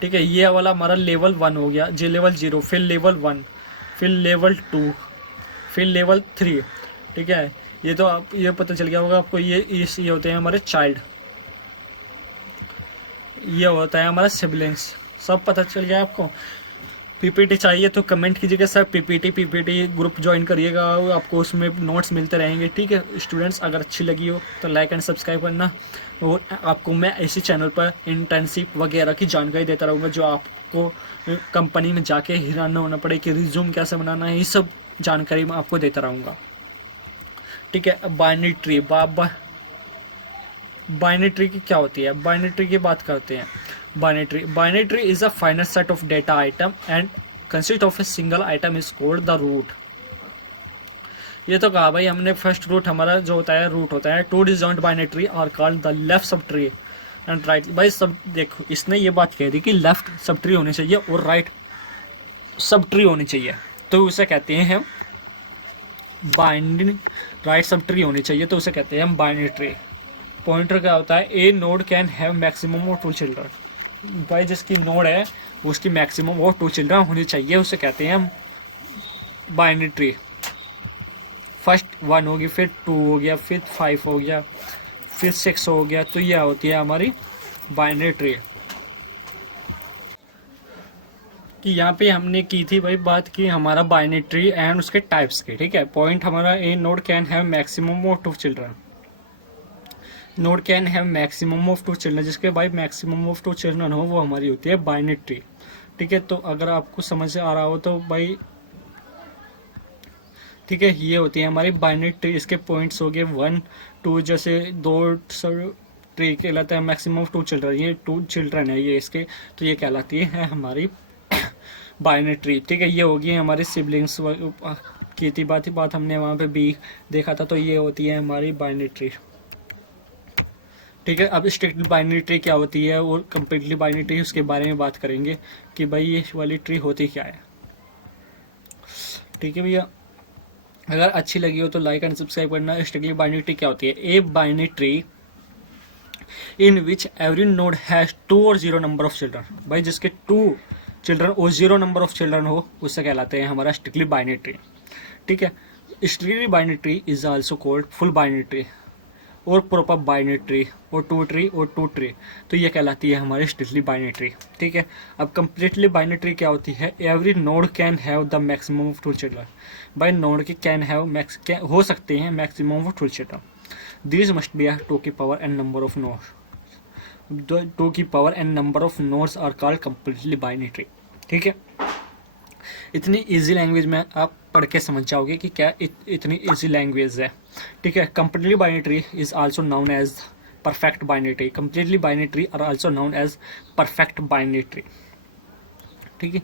ठीक है, ये वाला हमारा लेवल 1 हो गया, जे लेवल 0, फिर लेवल 1, फिर लेवल 2, फिर लेवल 3। ठीक है, ये तो आप ये पता चल गया होगा आपको। ये होते हैं हमारे चाइल्ड। ये होता है हमारा सिबलिंग्स। सब पता चल गया आपको। पीपीटी चाहिए तो कमेंट कीजिएगा सर, पीपीटी ग्रुप ज्वाइन करिएगा, आपको उसमें नोट्स मिलते रहेंगे। ठीक है स्टूडेंट्स, अगर अच्छी लगी हो तो लाइक एंड सब्सक्राइब करना। और आपको मैं इसी चैनल पर इंटर्नशिप वगैरह की जानकारी देता रहूँगा, जो आपको कंपनी में जाके हैरान होना पड़े कि रिज्यूम कैसे बनाना है, ये सब जानकारी मैं आपको देता रहूँगा। ठीक है, बाइनरी ट्री। बाइनरी ट्री की क्या होती है? बाइनरी ट्री की बात करते हैं। Binary tree is a finite set of data item and consist of a single item is called the root। ये तो कहा भाई हमने। फर्स्ट रूट हमारा जो होता है रूट होता है। Two disjoint binary tree are called the left subtree and right. भाई सब देखो, इसने ये बात कह दी कि लेफ्ट सब ट्री होनी चाहिए और राइट सब ट्री होनी चाहिए, तो उसे कहते हैं हम बाइनरी। राइट सब ट्री होनी चाहिए तो उसे कहते हैं हम बाइनरी ट्री। पॉइंटर क्या होता है? A node can have maximum of 2 children. भाई जिसकी नोड है उसकी मैक्सिमम और 2 चिल्ड्रन होनी चाहिए, उसे कहते हैं हम बाइनरी ट्री। फर्स्ट 1 होगी, फिर 2 हो गया, फिर 5 हो गया, फिर 6 हो गया, तो यह होती है हमारी बाइनरी ट्री। कि यहाँ पे हमने की थी भाई बात की हमारा बाइनरी ट्री एंड उसके टाइप्स के। ठीक है, पॉइंट हमारा a node can have maximum of 2 children. Node can have maximum of 2 children, जिसके भाई मैक्सिमम ऑफ 2 चिल्ड्रन हो वो हमारी होती है बाइनरी ट्री। ठीक है, तो अगर आपको समझ आ रहा हो तो भाई ठीक है, ये होती है हमारी बाइनरी ट्री। इसके पॉइंट्स हो गए 1 2, जैसे 2 ट्री कहलाता है मैक्सिमम ऑफ 2 चिल्ड्रन। ये 2 चिल्ड्रन है ये इसके, तो ये कहलाती है हमारी बाइनरी ट्री। ठीक है, ये होगी हमारी सिबलिंग्स की थी बात हमने वहाँ पे भी देखा था, तो ये होती है हमारी बाइनरी ट्री। ठीक है, अब स्ट्रिक्टली बाइनरी ट्री क्या होती है और कंप्लीटली बाइनरी ट्री उसके बारे में बात करेंगे कि भाई ये वाली ट्री होती क्या है। ठीक है भैया, अगर अच्छी लगी हो तो लाइक एंड सब्सक्राइब करना। स्ट्रिक्टली बाइनरी ट्री क्या होती है? A binary tree in which every node has 2 और 0 नंबर ऑफ चिल्ड्रन। भाई जिसके 2 चिल्ड्रन और 0 नंबर ऑफ चिल्ड्रन हो उससे कहलाते हैं हमारा स्ट्रिक्टली बाइनरी ट्री। ठीक है, strictly binary tree is also called full binary tree और प्रॉपर बाइनरी ट्री और 2 ट्री और 2 ट्री, तो ये कहलाती है हमारी स्ट्रिक्टली बाइनरी ट्री। ठीक है, अब कंप्लीटली बाइनरी ट्री क्या होती है? Every node can have the maximum of 2 children. By node के कैन हैव हो सकते हैं maximum of 2 children. This must be 2 की power n number of node. 2 की power n number of nodes are called completely binary tree. ठीक है, इतनी easy language में आप पढ़ के समझ जाओगे कि क्या इतनी इजी लैंग्वेज है। ठीक है, completely binary tree is also known as perfect binary tree. Completely binary tree are also known as perfect binary tree. ठीक है,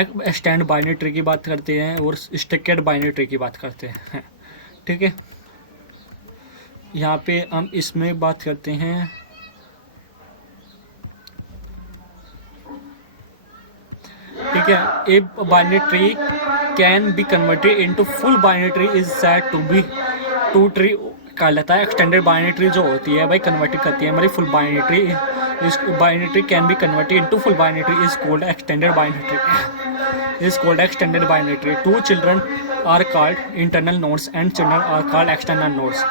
एक स्टैंड बाइनरी ट्री की बात करते हैं और स्टिकेड बाइनरी ट्री की बात करते हैं। ठीक है, यहाँ पे हम इसमें बात करते हैं ठीक है, a binary tree can be converted into full binary tree is said to be two tree कहा लेता है। एक्सटेंडेड बाइनरी ट्री जो होती है भाई कन्वर्ट करती है हमारी फुल बाइनरी ट्री। इस binary tree can be converted into full binary tree is called extended binary tree is called extended binary tree. Two children are called internal nodes and children are called external nodes.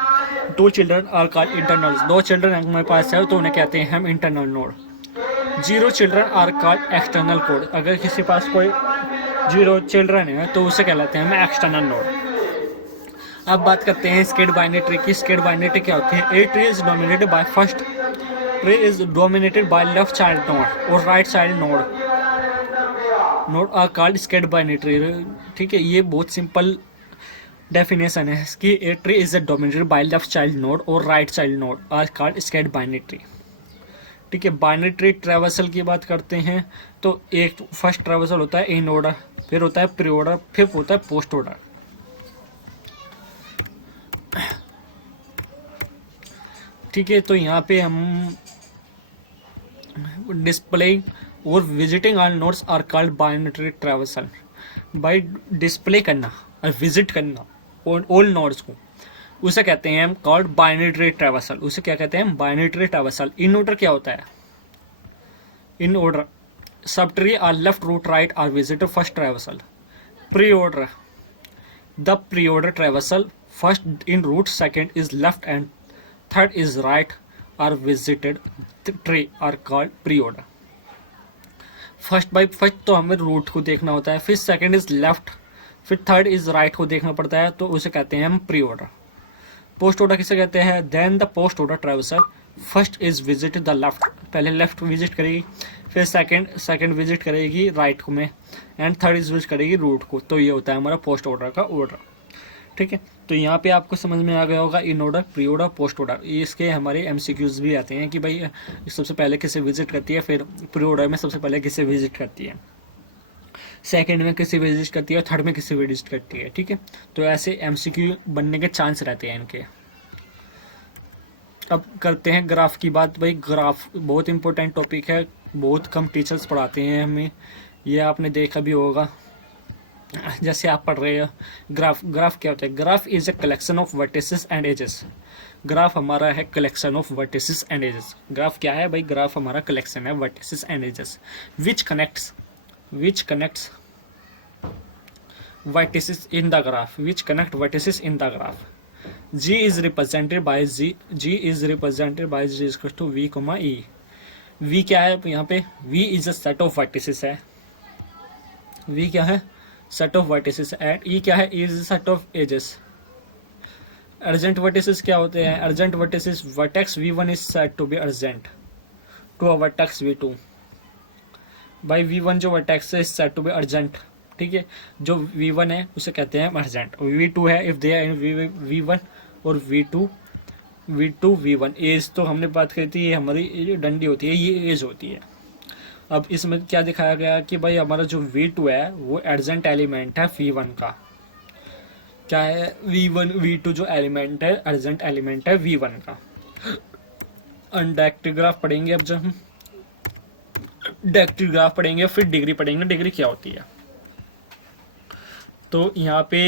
Two children are called internal, दो children हमारे पास है तो उन्हें कहते हैं हम internal node. Zero children are called external code, अगर किसी पास कोई जीरो चिल्ड्रन है तो उसे कहलाते हैं हम एक्सटर्नल नोड। अब बात करते हैं स्केड बाइनरी ट्री की। स्केड बाइनरी ट्री क्या होती है? A tree is dominated by first tree is dominated by left child node और right child node are called skewed binary tree. ठीक है, ये बहुत सिंपल डेफिनेशन है इसकी। A tree is dominated by left child node और right child node are called skewed binary tree. ठीक है, बाइनरी ट्री ट्रेवर्सल की बात करते हैं तो एक फर्स्ट ट्रेवर्सल होता है इन ऑर्डर, फिर होता है प्री ऑर्डर, फिर होता है पोस्ट ऑर्डर। ठीक है, तो यहाँ पे हम डिस्प्ले और visiting all nodes are called binary traversal. By display करना और विजिट करना ऑल नोड्स को उसे कहते हैं हम कॉल्ड बाइनरी ट्री ट्रेवर्सल। उसे क्या कहते हैं? Binary tree traversal. Inorder क्या होता है? Inorder subtree are left root right are visited first traversal. Preorder the preorder traversal first in root, second is left and third is right are visited tree are called preorder. First by first तो हमें root को देखना होता है, फिर second is left, फिर third is right को देखना पड़ता है, तो उसे कहते हैं हम प्री ऑर्डर। पोस्ट ऑर्डर किसे कहते हैं? Then the postorder traversal first is visit the left, पहले लेफ्ट विजिट करेगी, फिर सेकंड विजिट करेगी राइट को में, एंड थर्ड इज विजिट करेगी रूट को। तो ये होता है हमारा पोस्ट ऑर्डर का ऑर्डर। ठीक है, तो यहाँ पे आपको समझ में आ गया होगा in order, pre order, post order. इसके हमारे एमसीक्यूज भी आते हैं कि भाई सबसे पहले किसे विजिट करती है, फिर प्री ऑर्डर में सबसे पहले किसे विजिट करती है, सेकंड में किसे विजिट करती है और थर्ड में किसे विजिट करती है। ठीक है, तो ऐसे एमसीक्यू बनने के चांस रहते हैं इनके। अब करते हैं ग्राफ की बात। भाई ग्राफ बहुत इंपॉर्टेंट टॉपिक है, बहुत कम टीचर्स पढ़ाते हैं हमें, ये आपने देखा भी होगा जैसे आप पढ़ रहे हो। ग्राफ क्या होता है? Graph is a collection of vertices and edges. Graph हमारा है collection of vertices and edges. Graph क्या है भाई? ग्राफ हमारा कलेक्शन है vertices and edges which connects vertices in the graph, which connect vertices in the graph. G is represented by G is equals to V, E. V क्या है यहाँ पे? V is a set of vertices है। V क्या है? Set of vertices है। E क्या है? E is a set of edges। Adjacent vertices क्या होते हैं? Adjacent vertices vertex V1 is said to be adjacent to a vertex V2। भाई V1 जो वर्टेक्स है इस सेट टू बी अर्जेंट। ठीक है, जो V1 है उसे कहते हैं अर्जेंट। V2 है if they are in V1 और V2 V1। एज तो हमने बात करी थी, ये हमारी जो डंडी होती है ये एज होती है। अब इसमें क्या दिखाया गया कि भाई हमारा जो V2 है वो अर्जेंट एलिमेंट है V1 का। क्या है? V2 जो एलिमेंट है अर्जेंट एलिमेंट है V1 का। डायरेक्ट ग्राफ पढ़ेंगे अब जब हम डायरेक्ट ग्राफ पढ़ेंगे, फिर डिग्री पढ़ेंगे। डिग्री क्या होती है? तो यहाँ पे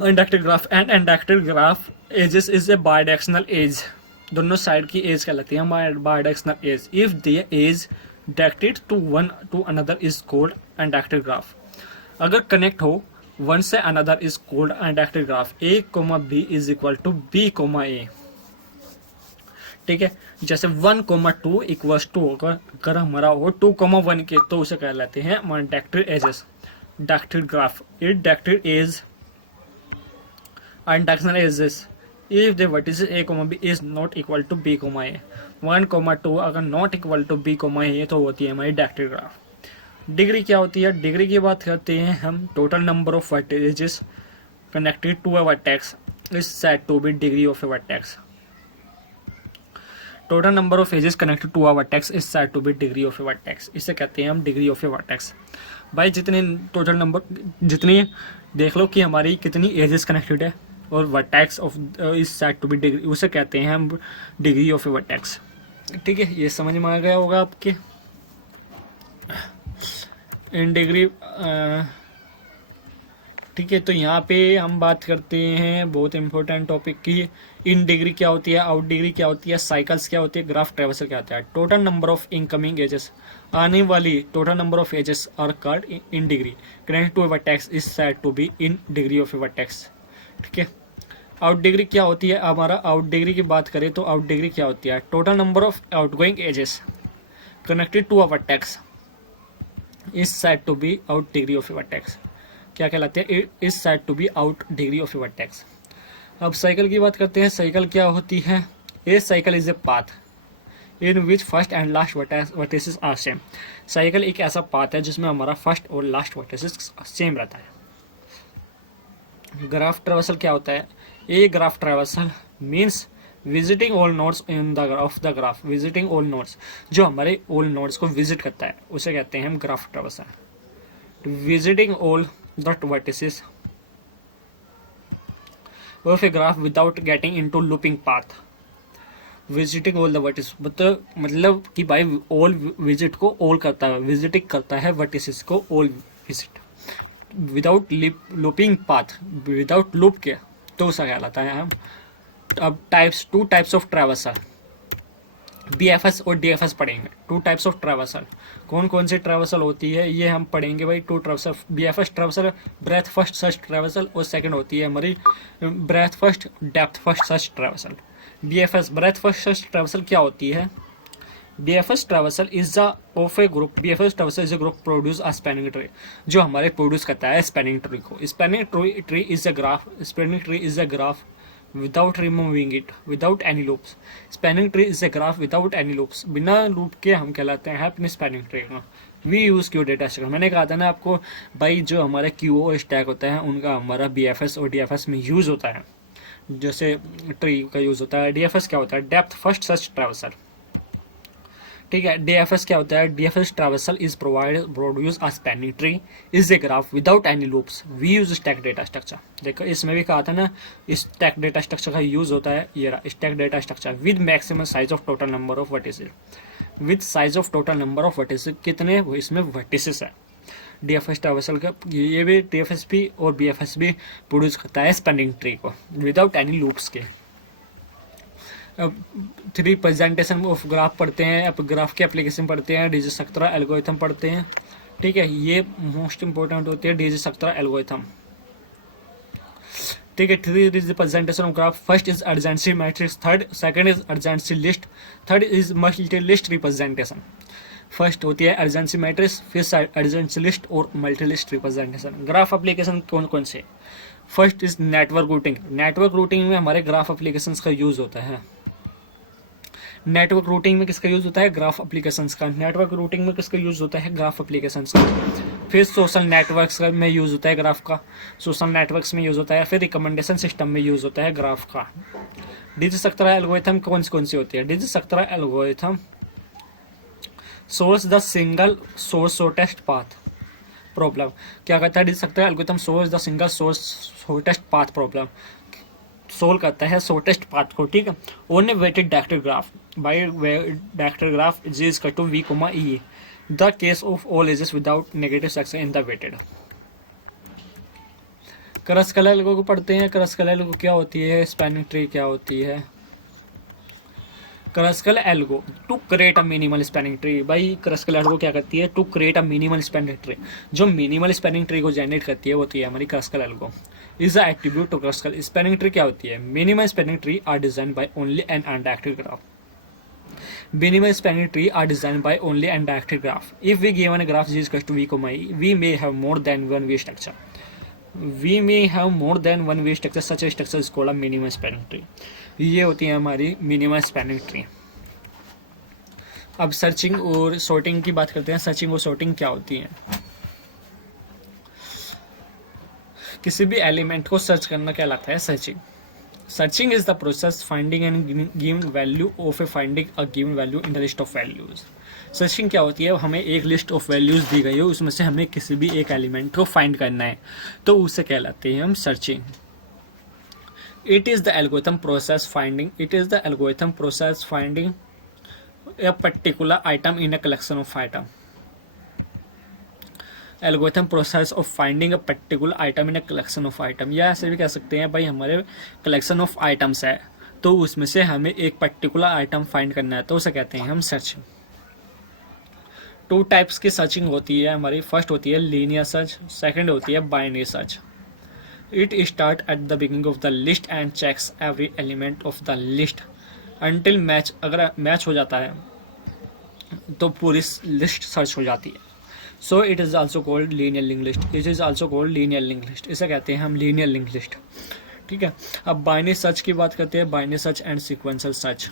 inductive graph and inductive graph edges is a bidirectional edge. दोनों साइड की एज कहलाती है bidirectional edge. If the edge directed to one to another is called inductive graph. अगर कनेक्ट हो वन से another is called inductive graph. A, B is equal to B, A। ठीक है, जैसे 1,2 इक्वल्स टू अगर हमारा हो 2,1 के तो उसे कहलाते हैं inductive edges. Directed graph it directed edge inductional edges if the vertices A, B is not equal to B, A। 1,2 अगर not equal to B, A तो होती है हमारी डायरेक्टेड ग्राफ। डिग्री क्या होती है? डिग्री की बात करते हैं हम total number of vertices connected to a vertex is said to be degree of a vertex. Total number of edges connected to a vertex is said to be degree of a vertex. इसे कहते हैं हम degree of a vertex. भाई जितने total number जितनी देख लो कि हमारी कितनी एजेस कनेक्टेड है और vertex of is said to be degree, उसे कहते हैं हम डिग्री ऑफ ए वर्टेक्स। ठीक है, ये समझ में आ गया होगा आपके। इन डिग्री ठीक है, तो यहाँ पे हम बात करते हैं बहुत इंपॉर्टेंट टॉपिक की, इन डिग्री क्या होती है, आउट डिग्री क्या होती है, साइकिल्स क्या होती है, ग्राफ ट्रेवर्सल क्या होता है। Total number of incoming edges, आने वाली total number of edges are called in degree connected to a vertex is said to be in degree of a vertex. ठीक है, आउट डिग्री क्या होती है, हमारा आउट डिग्री की बात करें तो आउट डिग्री क्या होती है, total number of outgoing edges connected to a vertex is said to be out degree of a vertex. क्या कहलाते हैं, is said to be out degree of a vertex. अब साइकिल की बात करते हैं, साइकिल क्या होती है, a cycle is a path in which first and last vertices are same. Cycle एक ऐसा पाथ है जिसमें हमारा फर्स्ट और लास्ट वर्टिसेस सेम रहता है। ग्राफ ट्रेवर्सल क्या होता है, a graph traversal means visiting all nodes in the of the graph, visiting all nodes, जो हमारे ऑल नोड्स को विजिट करता है उसे कहते हैं हम graph traversal. Visiting all the vertices of a graph without getting into looping path, visiting all the vertices, मतलब कि भाई ऑल विजिट को ऑल करता है, विजिटिंग करता है वर्टिसेस को all visit without looping path, without loop के, तो उसका कहलाता है हम। अब two types of traversal, BFS और DFS पढ़ेंगे। टू टाइप्स ऑफ ट्रेवर्सल, कौन कौन सी ट्रेवर्सल होती है ये हम पढ़ेंगे भाई। Two traversal, BFS traversal breadth first search traversal, और सेकंड होती है हमारी breadth first depth first search traversal. BFS breadth first search traversal क्या होती है, BFS traversal is the of a group, BFS traversal is a group produce a spanning tree, जो हमारे produce करता है स्पैनिंग ट्री को। Spanning tree is a graph, spanning tree is a graph without removing it, without any loops. Spanning tree is a graph without any loops, बिना loop के हम कहलाते हैं अपने स्पैनिंग ट्री का। We use queue data structure, मैंने कहा था ना आपको भाई, जो हमारा QO स्टैक होता है उनका हमारा BFS और DFS में यूज होता है, जैसे ट्री का यूज होता है। DFS क्या होता है, डेप्थ फर्स्ट सर्च ट्रेवर्सल। ठीक है, DFS क्या होता है, DFS traversal is produce a spanning tree is a graph without any loops, we use stack data structure. देखो इसमें भी कहा था ना, स्टैक डेटा स्ट्रक्चर का यूज होता है, ये रहा stack data structure with maximum size of total number of vertices, with size of total number of vertices, कितने वो इसमें वर्टिसेस है। DFS ट्रेवर्सल का ये भी DFS भी और BFS भी प्रोड्यूस करता है स्पैनिंग ट्री को विदाउट एनी लूप्स के। अब रिप्रेजेंटेशन ऑफ ग्राफ पढ़ते हैं, अब ग्राफ के एप्लीकेशन पढ़ते हैं, डिजिट-स्ट्रक्चरल एल्गोरिथम पढ़ते हैं। ठीक है, ये मोस्ट इंपॉर्टेंट होती है डिजिट-स्ट्रक्चरल एल्गोरिथम। ठीक है, three representation of graph, first is urgency matrix, third second is urgency list, third is multi list representation. First होती है अर्जेंसी मैट्रिक्स, फिर अर्जेंसी लिस्ट और multi list representation. Graph application कौन कौन से, first is network routing, network routing में हमारे graph application का यूज होता है। नेटवर्क रूटिंग में किसका यूज होता है, ग्राफ एप्लीकेशंस का। नेटवर्क रूटिंग में किसका यूज होता है, ग्राफ एप्लीकेशंस का। फिर सोशल नेटवर्क्स में यूज होता है ग्राफ का, सोशल नेटवर्क्स में यूज होता है। फिर रिकमेंडेशन सिस्टम में यूज होता है ग्राफ का। डिजिट-स्ट्रक्चरल एल्गोरिथम कौन सी होती है, Dijkstra's algorithm source the single source shortest path problem. क्या कहता है Dijkstra's algorithm, source the single source shortest path problem, solve करता है शॉर्टेस्ट पाथ को। ठीक है, on a weighted vector graph by vector graph G is equal to V, E, the case of all edges without negative section in the weighted। Kruskal algo को पढ़ते हैं। क्रस्कल algo क्या होती है, स्पैनिंग ट्री क्या होती है। Kruskal algo to create a minimal spanning tree, भाई क्रस्कल एल्गो क्या करती है, to create a minimal spanning tree, जो मिनिमल स्पैनिंग ट्री को जनरेट करती है वो होती है हमारी Kruskal algo. Is a attribute to Kruskal spanning tree क्या होती है, minimal spanning tree are design by only an undirected graph. Minimal spanning tree are designed by only undirected graph. If we given a graph G is equal to V, E, we may have more than one V structure. We may have more than one V structure. Such a structure is called a minimal spanning tree. ये होती है हमारी minimal spanning tree. अब searching और sorting की बात करते हैं। सर्चिंग और सॉर्टिंग क्या होती है, किसी भी एलिमेंट को सर्च करना क्या लगता है, searching. Searching is the process finding and given value of a finding a given value in the list of values. Searching क्या होती है, हमें एक लिस्ट ऑफ वैल्यूज दी गई हो, उसमें से हमें किसी भी एक एलिमेंट को फाइंड करना है, तो उसे कहलाते हैं हम searching. It is the algorithm process finding. It is the algorithm process finding a particular item in a collection of item. Algorithm process of finding a particular item in a collection of item, या ऐसे भी कह सकते हैं भाई हमारे collection of items है तो उसमें से हमें एक पर्टिकुलर आइटम फाइंड करना है तो उसे कहते हैं हम सर्चिंग। टू टाइप्स की सर्चिंग होती है हमारी, फर्स्ट होती है लीनियर सर्च, सेकंड होती है binary search. It start at the beginning of the list and checks every element of the list until match, अगर मैच हो जाता है तो पूरी लिस्ट सर्च हो जाती है। So it is also called linear link list, it is also called linear link list, इसे कहते हैं हम लीनियर लिंक लिस्ट। ठीक है, अब बाइनरी सर्च की बात करते हैं, binary search and sequential search.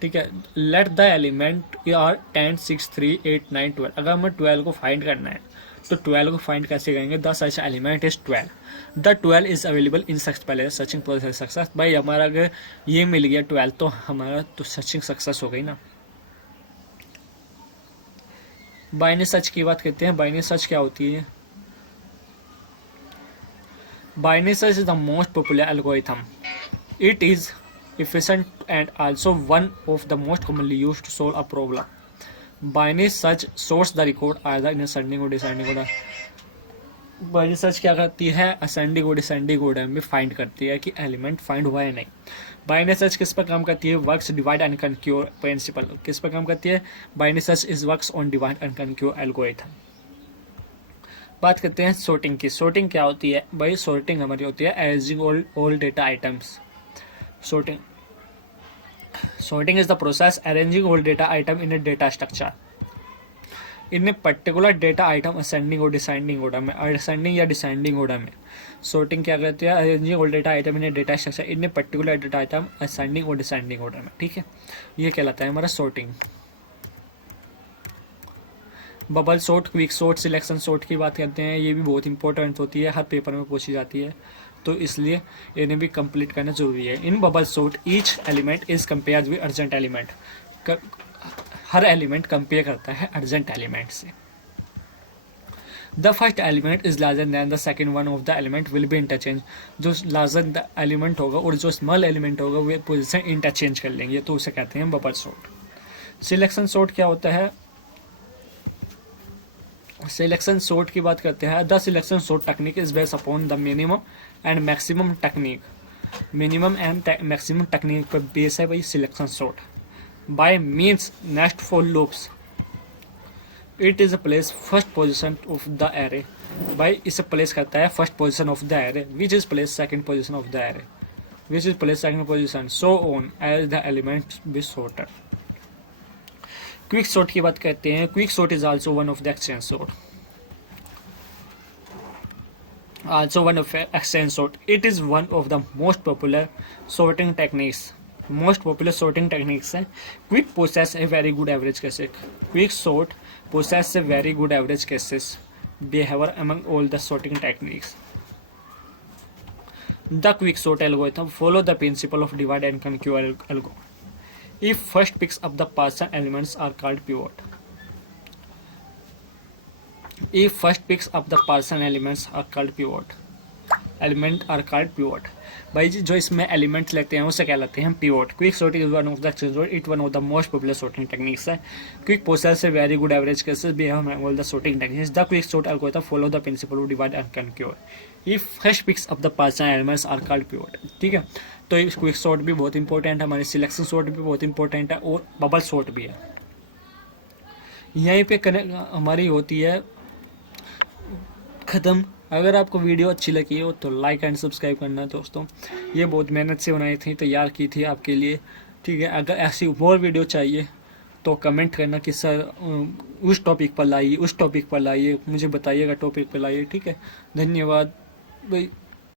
ठीक है, लेट द एलिमेंट आर 10, 6, 3, 8, 9, 12, अगर हमें 12 को फाइंड करना है तो 12 को फाइंड कैसे करेंगे, the search element is 12, the 12 is available in success, पहले सर्चिंग प्रोसेस सक्सेस। भाई हमारा अगर ये मिल गया 12 तो हमारा तो सर्चिंग सक्सेस हो गई ना। बाइनरी सर्च की बात करते हैं, बाइनरी सर्च क्या होती है। Binary search is the most popular algorithm, it is efficient and also one of the most commonly used to solve a problem. Binary search sorts the record either in ascending or descending order. Binary search क्या करती है, ascending और descending order में find करती है कि element find हुआ है नहीं। बाइनरी सर्च किस पर काम करती है, works divide and conquer principle, किस पर काम करती है, binary search is works on divide and conquer algorithm. बात करते हैं सॉर्टिंग की, सॉर्टिंग क्या होती है भाई, सॉर्टिंग हमारी होती है arranging all data items. Sorting is the process arranging all data item in a data structure in a particular data item ascending or descending order में, ascending या descending order में। sorting क्या कहते हैं, arranging all data item in a data structure in a particular data item ascending or descending order में। ठीक है, ये कहलाता है हमारा sorting। Bubble sort, quick sort, selection sort की बात करते हैं, ये भी बहुत इंपॉर्टेंट होती है, हर पेपर में पूछी जाती है तो इसलिए इन्हें भी कंप्लीट करना जरूरी है। इन bubble sort each element is compare with urgent element, her element compare करता है अर्जेंट एलिमेंट से। The first element is larger than the second one of the element will be interchange, जो लार्जर एलिमेंट होगा और जो small element होगा वो position interchange कर लेंगे तो उसे कहते हैं बबल सॉर्ट। सिलेक्शन सॉर्ट क्या होता है, सिलेक्शन सॉर्ट की बात करते हैं, the selection sort technique is based upon the minimum and maximum technique, minimum and maximum technique पर बेस है भाई selection sort. By means next for loops, it is a place first position of the array, भाई इसे place करता है first position of the array, which is place second position of the array, which is place second position, so on as the elements be sorted. Quick sort की बात करते हैं, quick sort is also one of the exchange sort, also one of exchange sort, it is one of the most popular sorting techniques, most popular sorting techniques है। quick possess a very good average cases, quick sort possess a very good average cases behavior among all the sorting techniques। the quick sort algorithm follow the principle of divide and conquer algorithm, if first picks up the partial elements are called pivot, if first picks up the partial elements are called pivot, element are called pivot। भाई जो इसमें elements लेते हैं उसे क्या लेते हैं pivot. Quick sorting is one of the exchange sort, it one of the most popular sorting techniques है। क्विक पोसेस से वेरी गुड एवरेज केसेस भी हम all the sorting techniques, the quick sort algorithm follow the principle of divide and conquer, if first picks up the partial elements are called pivot. ठीक है, तो quick sort भी बहुत important है, हमारी selection sort भी बहुत इंपॉर्टेंट है और बबल सॉर्ट भी है। यहीं पे हमारी होती है ख़त्म। अगर आपको वीडियो अच्छी लगी हो तो लाइक एंड सब्सक्राइब करना दोस्तों, ये बहुत मेहनत से बनाई थी, तैयार की थी आपके लिए। ठीक है, अगर ऐसी और वीडियो चाहिए तो कमेंट करना कि सर उस टॉपिक पर लाइए, उस टॉपिक पर लाइए, मुझे बताइएगा टॉपिक पर लाइए। ठीक है, धन्यवाद भाई।